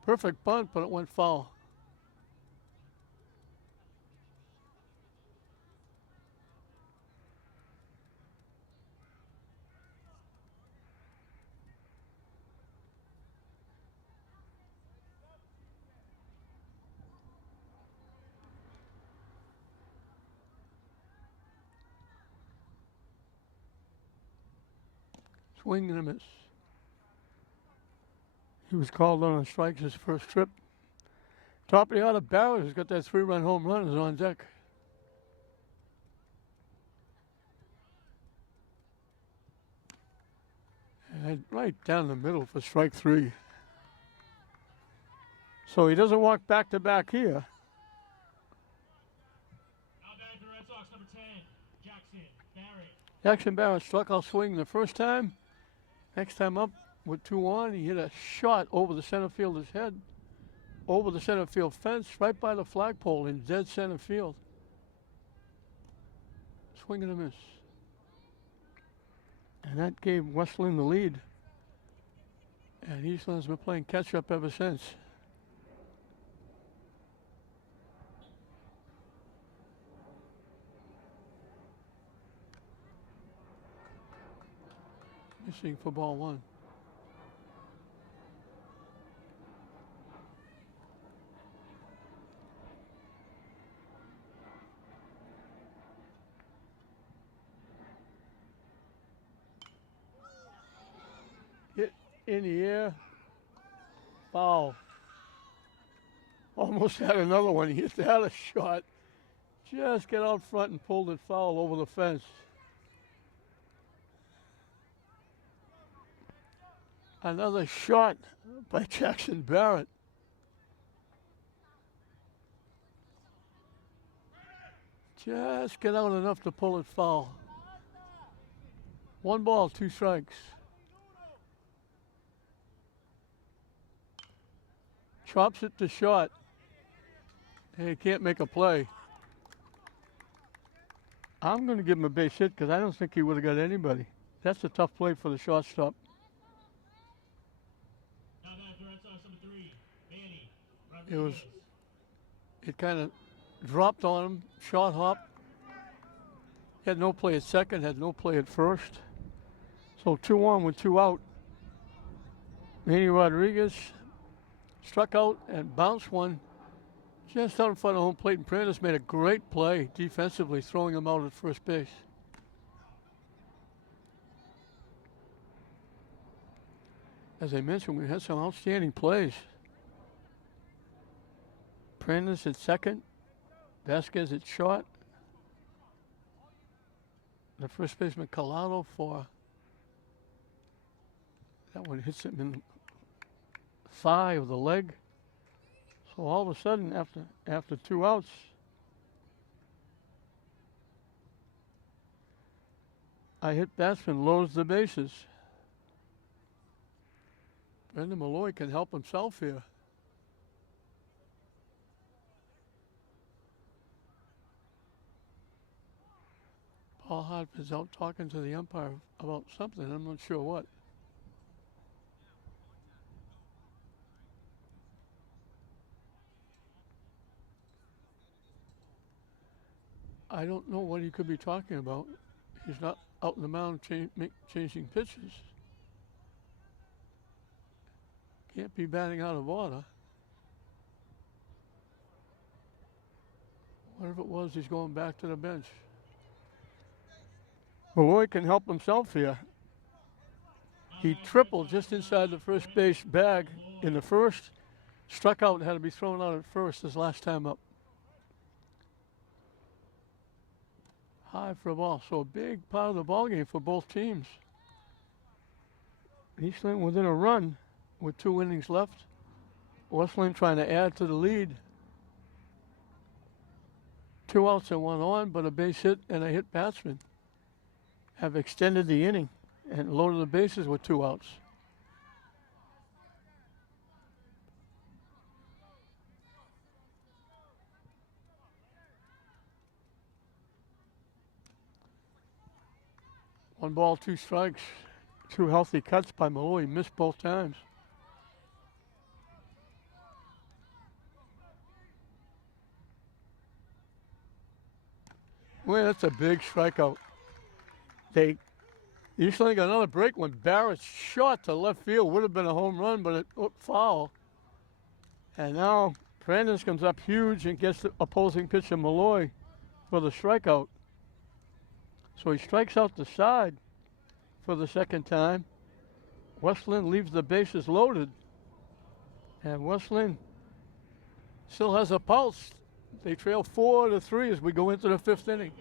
Perfect bunt, but it went foul. Swing and a miss. He was called on strikes his first trip. Top of the order, Barrett has got that 3-run home run, is on deck. And right down the middle for strike 3. So he doesn't walk back to back here. Now back to Red Sox, number 10, Jackson Barrett. Jackson Barrett struck out swing the first time. Next time up with 2 on, he hit a shot over the center fielder's head, over the center field fence, right by the flagpole in dead center field. Swing and a miss. And that gave West Lynn the lead. And East Lynn's been playing catch up ever since. Fishing for ball one. Hit in the air. Foul. Almost had another one. He hit that a shot. Just get out front and pulled it foul over the fence. Another shot by Jackson Barrett. Just get out enough to pull it foul. 1 ball, 2 strikes. Chops it to short. And he can't make a play. I'm going to give him a base hit because I don't think he would have got anybody. That's a tough play for the shortstop. It kind of dropped on him, short hop. Had no play at second, had no play at first. So 2 on with 2 out. Manny Rodriguez struck out and bounced one just out in front of home plate, and Prentice made a great play defensively, throwing him out at first base. As I mentioned, we had some outstanding plays. Prentice at second, Vasquez at short. The first baseman Collado for that one hits him in the thigh or the leg. So all of a sudden, after 2 outs, I hit batsman loads the bases. Brendan Malloy can help himself here. Paul Hart is out talking to the umpire about something. I'm not sure what. I don't know what he could be talking about. He's not out in the mound changing pitches. Can't be batting out of order. Whatever it was, he's going back to the bench. Malloy can help himself here. He tripled just inside the first base bag in the first. Struck out and had to be thrown out at first his last time up. High for a ball. So a big part of the ball game for both teams. Eastland within a run with 2 innings left. Westland trying to add to the lead. 2 outs and 1 on, but a base hit and a hit batsman have extended the inning and loaded the bases with 2 outs. One ball, 2 strikes. 2 healthy cuts by Malloy. He missed both times. Well, that's a big strikeout. Eastland got another break when Barrett's shot to left field would have been a home run, but it looked foul. And now Prentice comes up huge and gets the opposing pitcher Malloy for the strikeout. So he strikes out the side for the second time. Westland leaves the bases loaded. And Westland still has a pulse. They trail 4-3 as we go into the 5th inning.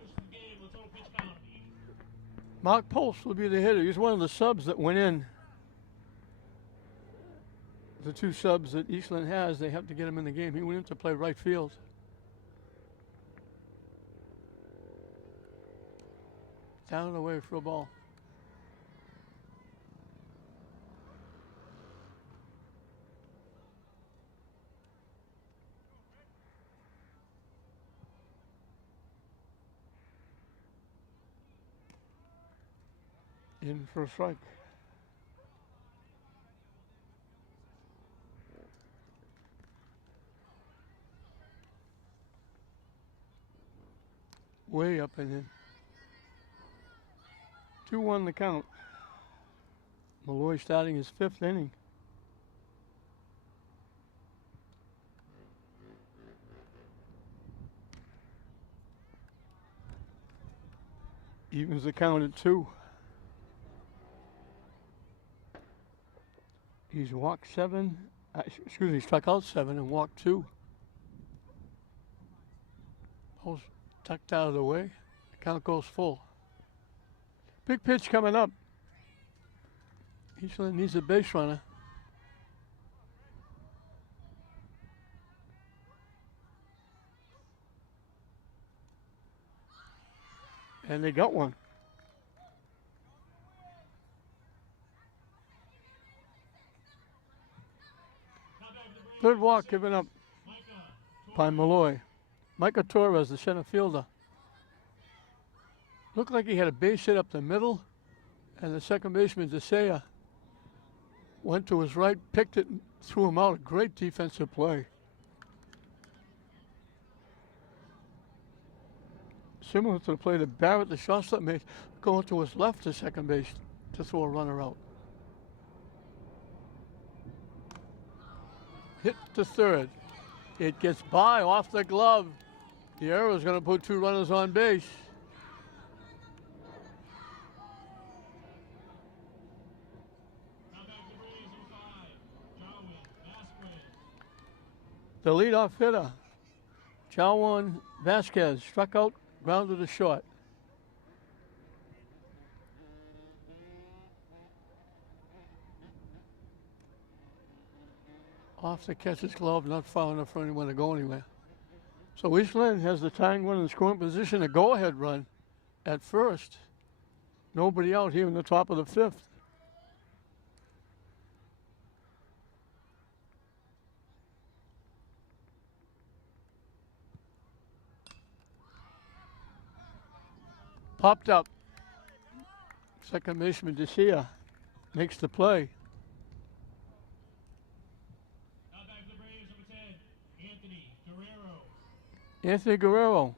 Mark Post will be the hitter. He's one of the subs that went in. The 2 subs that Eastland has, they have to get him in the game. He went in to play right field. Down and away for a ball. In for a strike. Way up and in. 2-1 the count. Malloy starting his 5th inning. Evens the count at 2. He's walked 7. Excuse me, struck out 7 and walked 2. Ball's tucked out of the way. The count goes full. Big pitch coming up. Eastland needs a base runner. And they got one. Third walk given up by Malloy. Micah Torres, the center fielder. Looked like he had a base hit up the middle, and the second baseman, DeSaya, went to his right, picked it, and threw him out. A great defensive play. Similar to the play that Barrett, the shortstop, made, going to his left to second base to throw a runner out. Hit to third. It gets by off the glove. The error is going to put 2 runners on base. The leadoff hitter, Jawan Vasquez, struck out, grounded to short. Off the catcher's glove, not far enough for anyone to go anywhere. So East Lynn has the tying run in the scoring position, a go-ahead run at first. Nobody out here in the top of the 5th. Popped up. Second baseman DeSaya makes the play. Now back to the Braves, number 10, Anthony Guerrero. Anthony Guerrero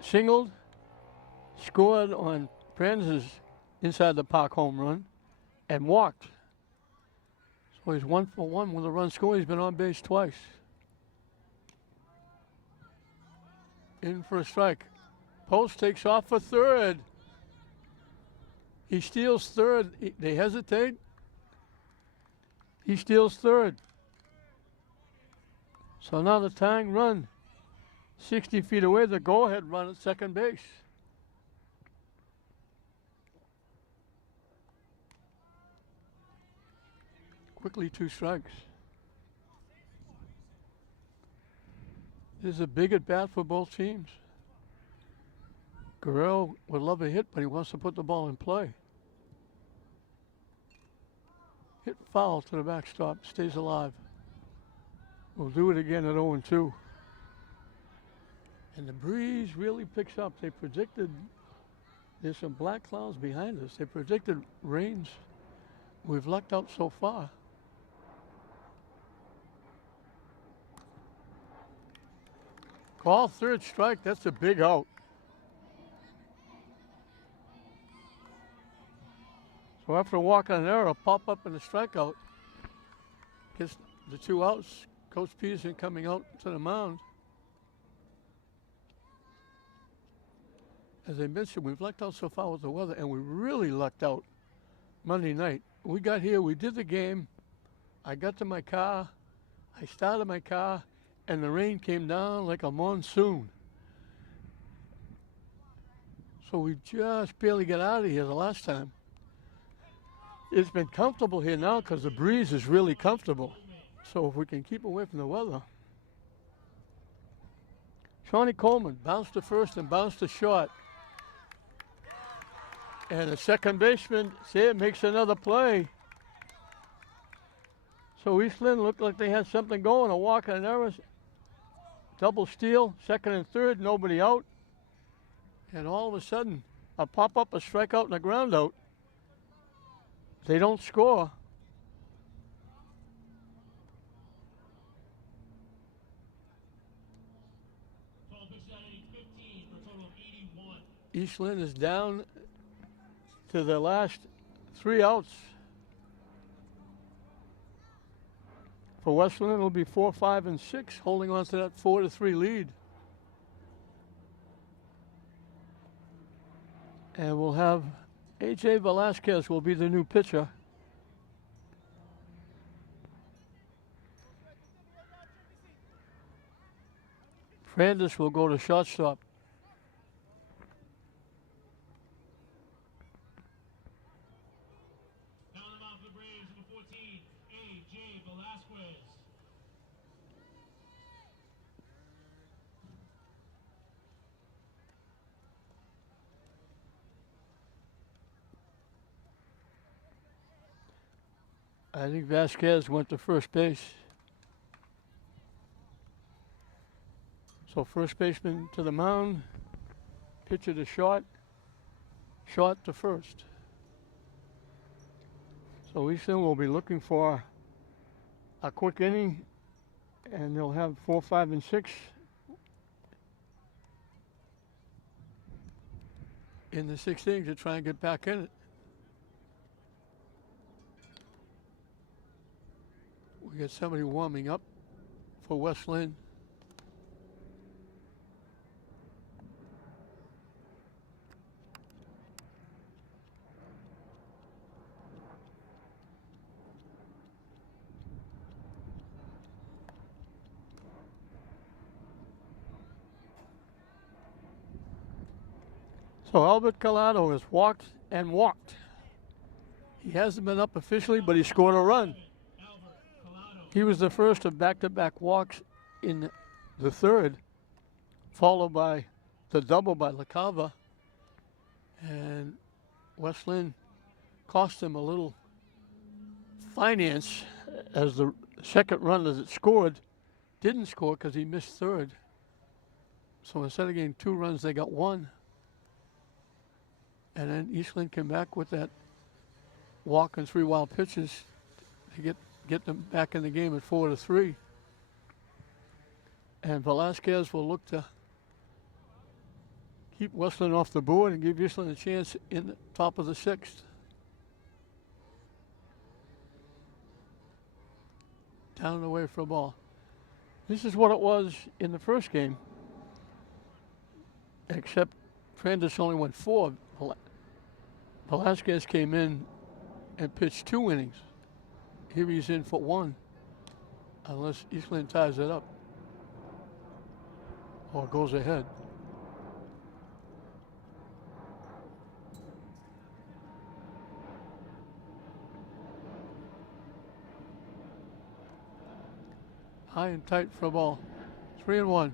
singled, scored on Franz's inside the park home run, and walked. So he's 1 for 1 with a run scored. He's been on base twice. In for a strike. Post takes off for third. He steals third. They hesitate. He steals third. So now the tying run, 60 feet away, the go-ahead run at second base. Quickly 2 strikes. This is a big at bat for both teams. Guerrero would love a hit, but he wants to put the ball in play. Hit foul to the backstop, stays alive. We'll do it again at 0-2. And the breeze really picks up. They predicted, there's some black clouds behind us. They predicted rains. We've lucked out so far. Call 3rd strike, that's a big out. So after a walk on an error, pop up in the strikeout. Gets the 2 outs. Coach Peterson coming out to the mound. As I mentioned, we've lucked out so far with the weather, and we really lucked out Monday night. We got here, we did the game. I got to my car. I started my car, and the rain came down like a monsoon. So we just barely got out of here the last time. It's been comfortable here now because the breeze is really comfortable. So if we can keep away from the weather. Shawnee Coleman bounced to first and bounced to short. And the second baseman, makes another play. So East Lynn looked like they had something going, a walk and an error. Double steal, second and third, nobody out. And all of a sudden, a pop-up, a strikeout, and a ground out. They don't score. East Lynn is down to the last 3 outs For Westland, it'll be 4, 5, and 6, holding on to that 4-3 lead. And we'll have A.J. Velasquez will be the new pitcher. Francis will go to shortstop. Down the mound for the Braves, number 14, A.J. Velasquez. I think Vasquez went to first base. So first baseman to the mound, pitcher to short, short to first. So Easton will be looking for a quick inning, and they'll have 4, 5, and 6 in the 6th inning to try and get back in it. We got somebody warming up for West Lynn. So Albert Collado has walked and walked. He hasn't been up officially, but he scored a run. He was the first of back-to-back walks in the 3rd, followed by the double by LaCava. And West Lynn cost him a little finance, as the second run that it scored didn't score because he missed 3rd. So instead of getting 2 runs, they got 1. And then Eastland came back with that walk and 3 wild pitches to get them back in the game at 4-3. And Velasquez will look to keep Westland off the board and give Eastland a chance in the top of the 6th. Down and away for a ball. This is what it was in the first game, except Francis only went 4. Velasquez came in and pitched 2 innings. Here he's in for 1, unless Eastland ties it up or goes ahead. High and tight for a ball. 3-1.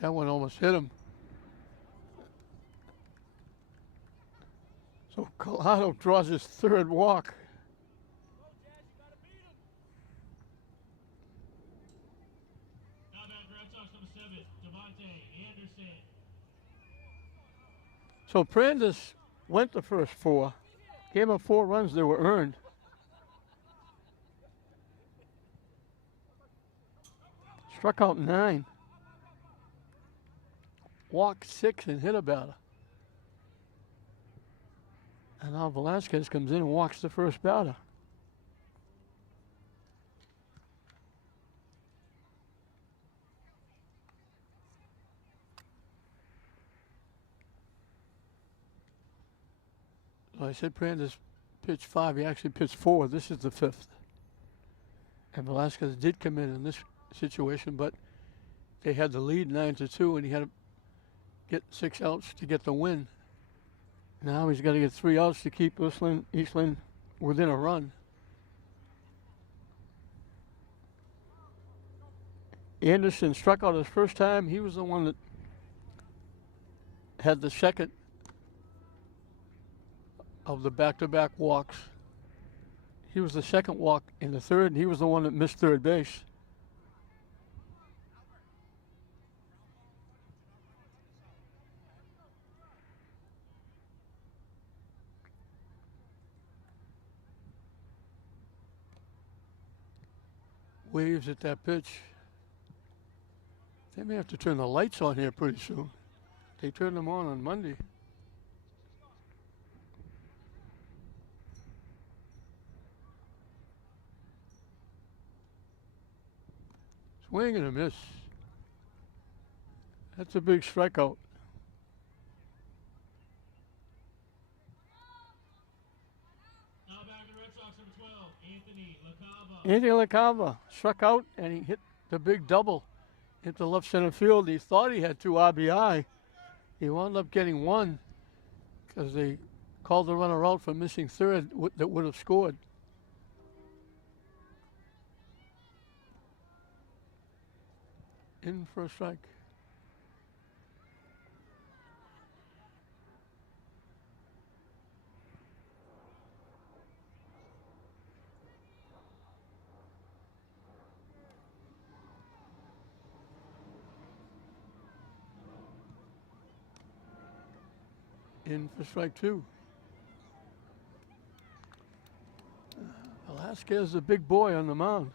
That one almost hit him. So Collado draws his 3rd walk. Now back Red Sox number 7, Devontae Anderson. So Prandis went the first 4, gave up 4 runs that were earned. Struck out 9. Walked 6 and hit a batter. And now Velasquez comes in and walks the first batter. So I said Prandis pitched 5. He actually pitched 4. This is the 5th. And Velasquez did come in this situation, but they had the lead 9-2, and he had to get 6 outs to get the win. Now he's got to get 3 outs to keep Eastland within a run. Anderson struck out his first time. He was the one that had the second of the back-to-back walks. He was the second walk in the 3rd, and he was the one that missed 3rd base. Waves at that pitch. They may have to turn the lights on here pretty soon. They turned them on Monday. Swing and a miss. That's a big strikeout. Now back to the Red Sox, number 12, Anthony LaCava. Anthony LaCava struck out and he hit the big double into left center field. He thought he had 2 RBI. He wound up getting 1 because they called the runner out for missing third that would have scored. In for a strike. In for strike 2. Velasquez, the big boy on the mound.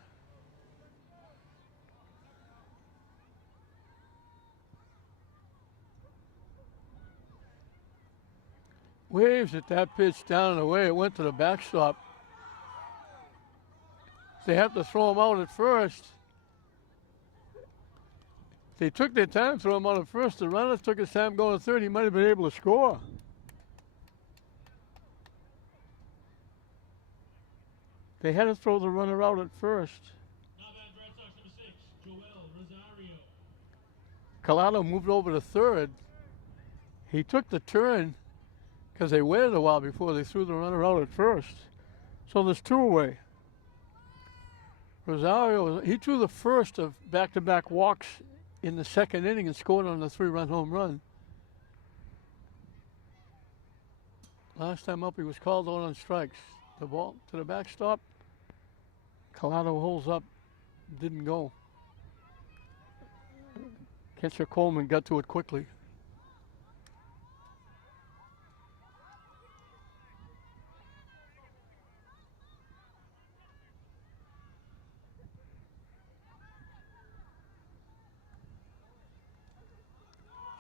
Waves at that pitch down and away. It went to the backstop. They have to throw him out at first. If they took their time, throw him out at first. The runner took his time going to third. He might have been able to score. They had to throw the runner out at first. Now back Red Sox, number 6, Joel Rosario. Collado moved over to third. He took the turn because they waited a while before they threw the runner out at first. So there's 2 away. Rosario, he threw the first of back-to-back walks in the second inning and scored on the 3-run home run. Last time up, he was called out on strikes. The ball to the backstop. Collado holds up, didn't go. Catcher Coleman got to it quickly.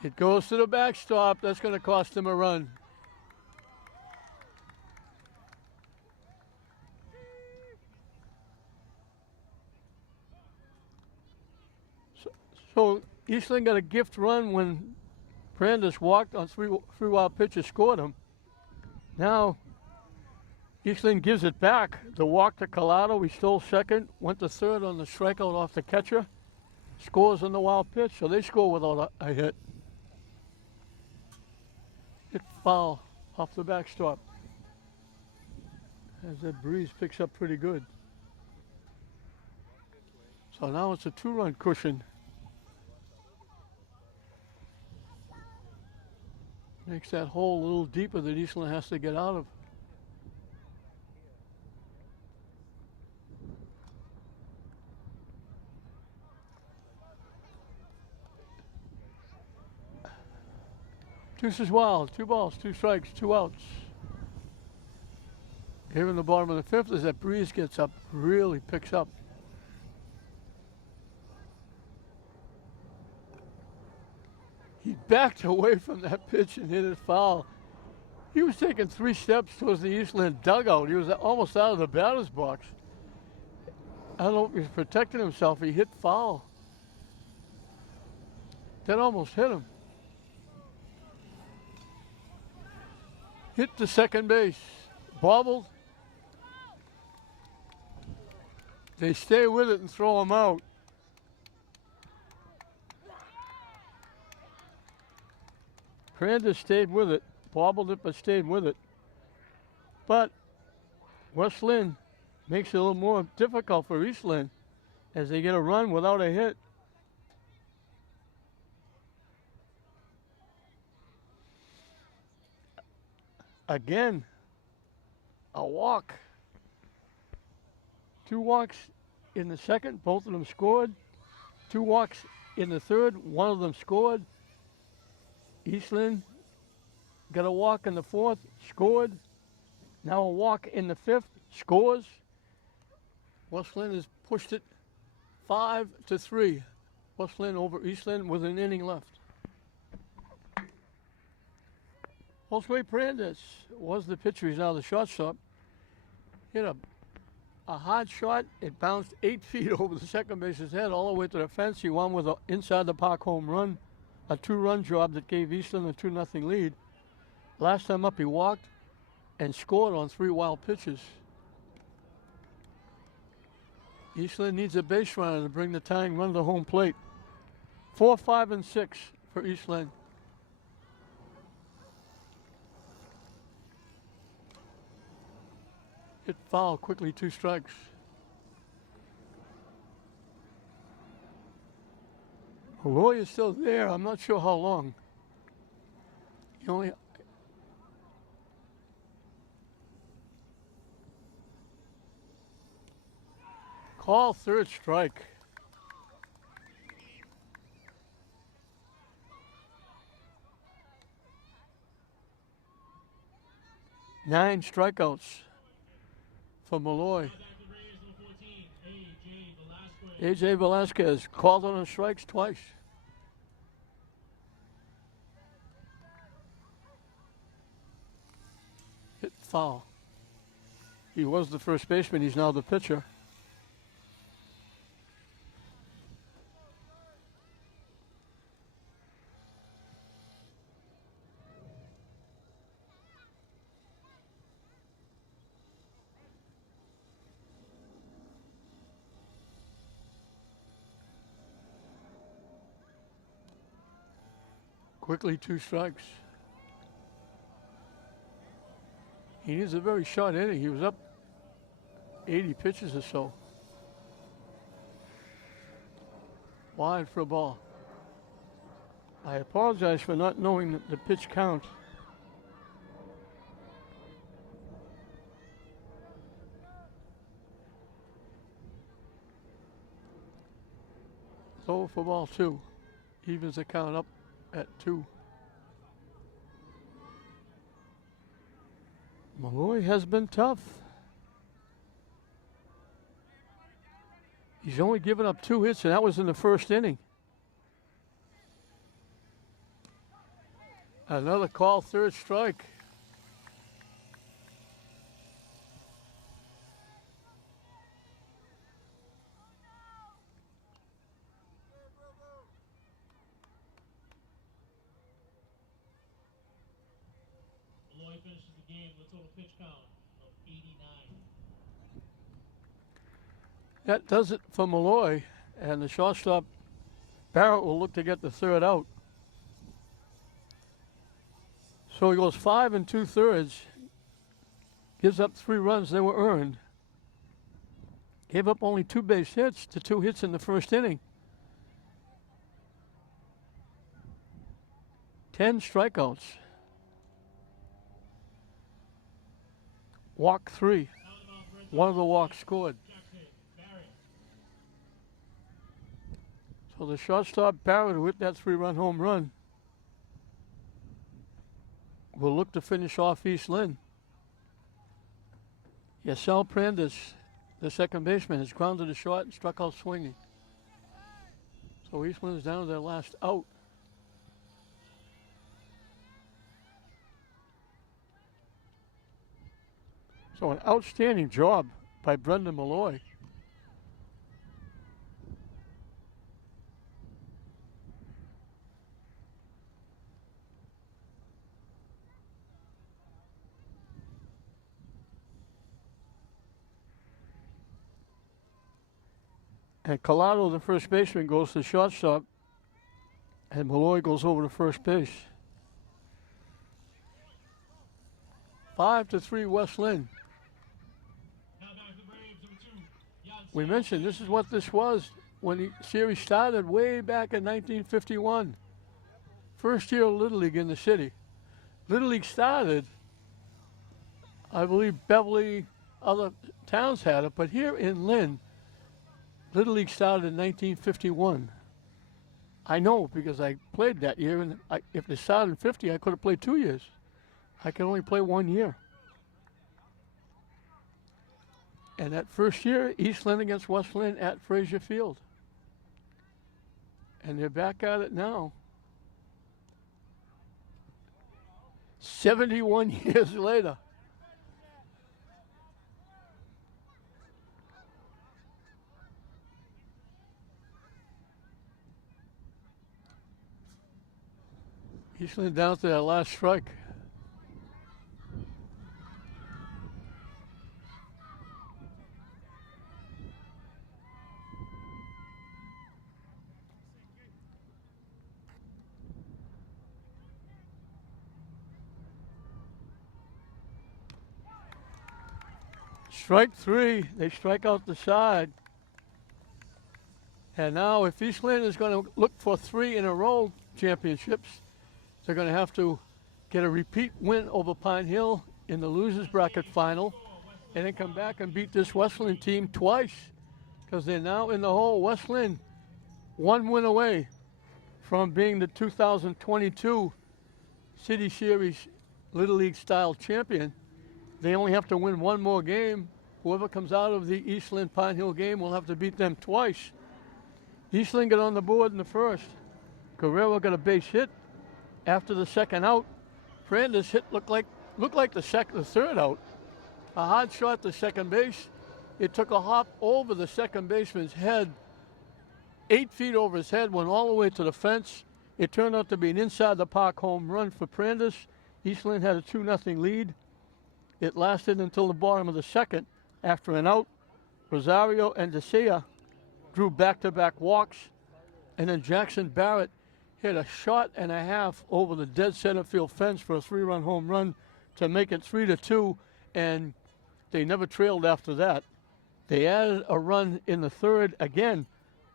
It goes to the backstop. That's going to cost him a run. So Eastland got a gift run when Brandes walked on 3 wild pitches, scored him. Now Eastland gives it back. The walk to Collado, he stole second, went to third on the strikeout off the catcher, scores on the wild pitch, so they score without a hit. Hit foul off the backstop. As that breeze picks up pretty good. So now it's a 2-run cushion. Makes that hole a little deeper that Eastland has to get out of. Deuce is wild. 2 balls, 2 strikes, 2 outs. Here in the bottom of the 5th, as that breeze gets up, really picks up. He backed away from that pitch and hit it foul. He was taking 3 steps towards the Eastland dugout. He was almost out of the batter's box. I don't know if he was protecting himself. He hit foul. That almost hit him. Hit to second base. Bobbled. They stay with it and throw him out. Brandes stayed with it, bobbled it, but stayed with it. But West Lynn makes it a little more difficult for Eastland as they get a run without a hit. Again, a walk. 2 walks in the second, both of them scored. 2 walks in the third, one of them scored. Eastland got a walk in the 4th, scored. Now a walk in the 5th, scores. West Lynn has pushed it 5-3. West Lynn over East Lynn with an inning left. Josue Prandes was the pitcher. He's now the shortstop. Hit a hard shot. It bounced 8 feet over the second base's head all the way to the fence. He won with an inside the park home run, a 2-run job that gave Eastland a 2-0 lead. Last time up, he walked and scored on 3 wild pitches. Eastland needs a base runner to bring the tying run to home plate. 4, 5, and 6 for Eastland. Hit foul quickly, 2 strikes. Roy is still there. I'm not sure how long. He only. Call, 3rd strike. Nine strikeouts for Malloy. AJ Velasquez called on the strikes twice. Hit foul. He was the first baseman. He's now the pitcher. Quickly, 2 strikes. He needs a very short inning. He was up 80 pitches or so. Wide for a ball. I apologize for not knowing the pitch count. Low for ball 2. Evens the count up at 2. Malloy has been tough. He's only given up 2 hits, and that was in the first inning. Another call, 3rd strike. Malloy finishes the game with a total pitch count of 89. That does it for Malloy, and the shortstop Barrett will look to get the 3rd out. So he goes 5 2/3, gives up 3 runs. They were earned. Gave up only 2 base hits to 2 hits in the first inning. 10 strikeouts. Walk 3. One of the walks scored. So the shortstop Barrett, who hit that 3-run home run, will look to finish off East Lynn. Yasel Prandes, the second baseman, has grounded a short and struck out swinging. So East Lynn is down to their last out. So an outstanding job by Brendan Malloy. And Collado, the first baseman, goes to shortstop, and Malloy goes over to first base. 5-3 West Lynn. We mentioned this is what this was when the series started way back in 1951. First year of Little League in the city. Little League started, I believe Beverly, other towns had it, but here in Lynn, Little League started in 1951. I know because I played that year, and if they started in 50, I could have played 2 years. I could only play 1 year. And that first year, East Lynn against West Lynn at Frazier Field. And they're back at it now. 71 years later. Eastland down to that last strike. Strike three, they strike out the side. And now if Eastland is going to look for 3 in a row championships, they're going to have to get a repeat win over Pine Hill in the losers bracket final and then come back and beat this Westland team twice because they're now in the hole. Westland 1 win away from being the 2022 City Series Little League style champion. They only have to win 1 more game. Whoever comes out of the Eastland Pine Hill game will have to beat them twice. Eastland got on the board in the first. Guerrero got a base hit. After the second out, Brandes hit looked like the third out. A hard shot to second base. It took a hop over the second baseman's head, 8 feet over his head, went all the way to the fence. It turned out to be an inside the park home run for Brandes. Eastland had a 2-0 lead. It lasted until the bottom of the second. After an out, Rosario and DeSea drew back-to-back walks, and then Jackson Barrett hit a shot and a half over the dead center field fence for a 3-run home run to make it 3-2, and they never trailed after that. They added a run in the third, again,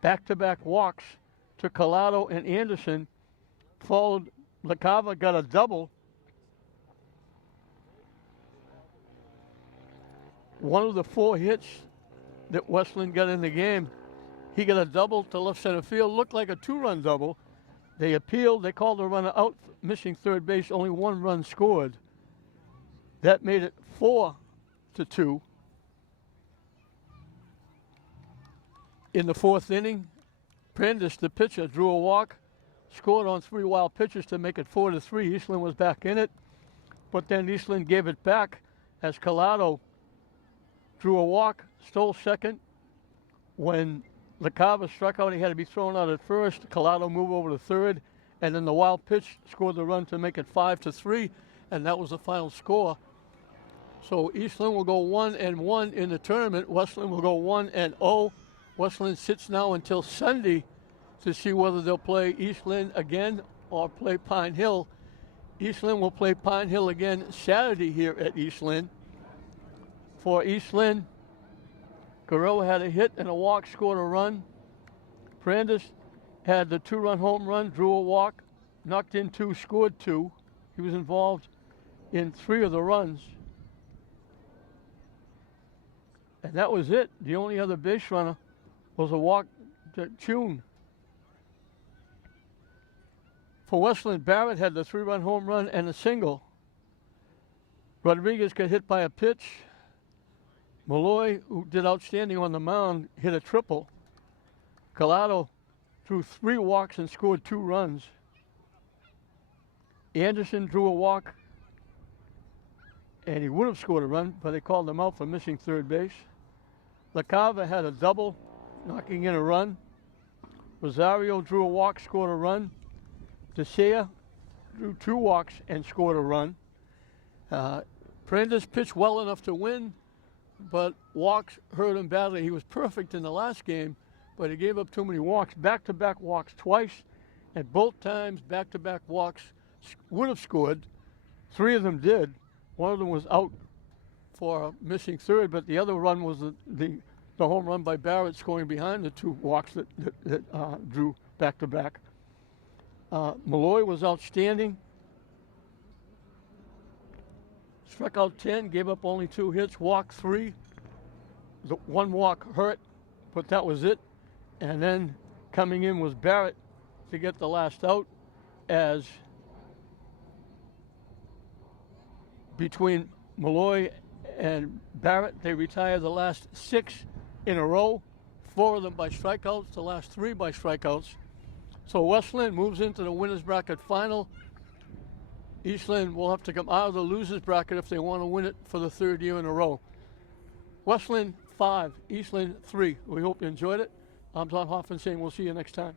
back-to-back walks to Collado and Anderson, followed, LaCava got a double. One of the 4 hits that Westland got in the game, he got a double to left center field, looked like a 2-run double. They appealed, they called the runner out, missing third base, only 1 run scored. That made it 4-2. In the 4th inning, Brandes, the pitcher, drew a walk, scored on 3 wild pitches to make it 4-3. Eastland was back in it, but then Eastland gave it back as Collado drew a walk, stole second. When LaCava struck out, he had to be thrown out at first. Collado moved over to third, and then the wild pitch scored the run to make it 5-3, and that was the final score. So Eastland will go 1-1 in the tournament. Westland will go 1-0. Westland sits now until Sunday to see whether they'll play Eastland again or play Pine Hill. Eastland will play Pine Hill again Saturday here at Eastland. For Eastland, Guerrero had a hit and a walk, scored a run. Brandes had the 2-run home run, drew a walk, knocked in 2, scored 2. He was involved in 3 of the runs. And that was it. The only other base runner was a walk to Tune. For Westland, Barrett had the 3-run home run and a single. Rodriguez got hit by a pitch. Malloy, who did outstanding on the mound, hit a triple. Collado drew 3 walks and scored 2 runs. Anderson drew a walk, and he would have scored a run, but they called him out for missing third base. LaCava had a double, knocking in a run. Rosario drew a walk, scored a run. DeSea drew 2 walks and scored a run. Brandes pitched well enough to win, but walks hurt him badly. He was perfect in the last game, but he gave up too many walks. Back-to-back walks twice, and both times back-to-back walks would have scored. 3 of them did. One of them was out for a missing third, but the other run was the home run by Barrett, scoring behind the 2 walks that drew back-to-back. Malloy was outstanding. Struck out 10, gave up only 2 hits, walked 3. The 1 walk hurt, but that was it. And then coming in was Barrett to get the last out, as between Malloy and Barrett, they retired the last 6 in a row, 4 of them by strikeouts, the last 3 by strikeouts. So West Lynn moves into the winners bracket final. East Lynn will have to come out of the losers bracket if they want to win it for the third year in a row. West Lynn 5, East Lynn 3. We hope you enjoyed it. I'm Don Hoffman saying we'll see you next time.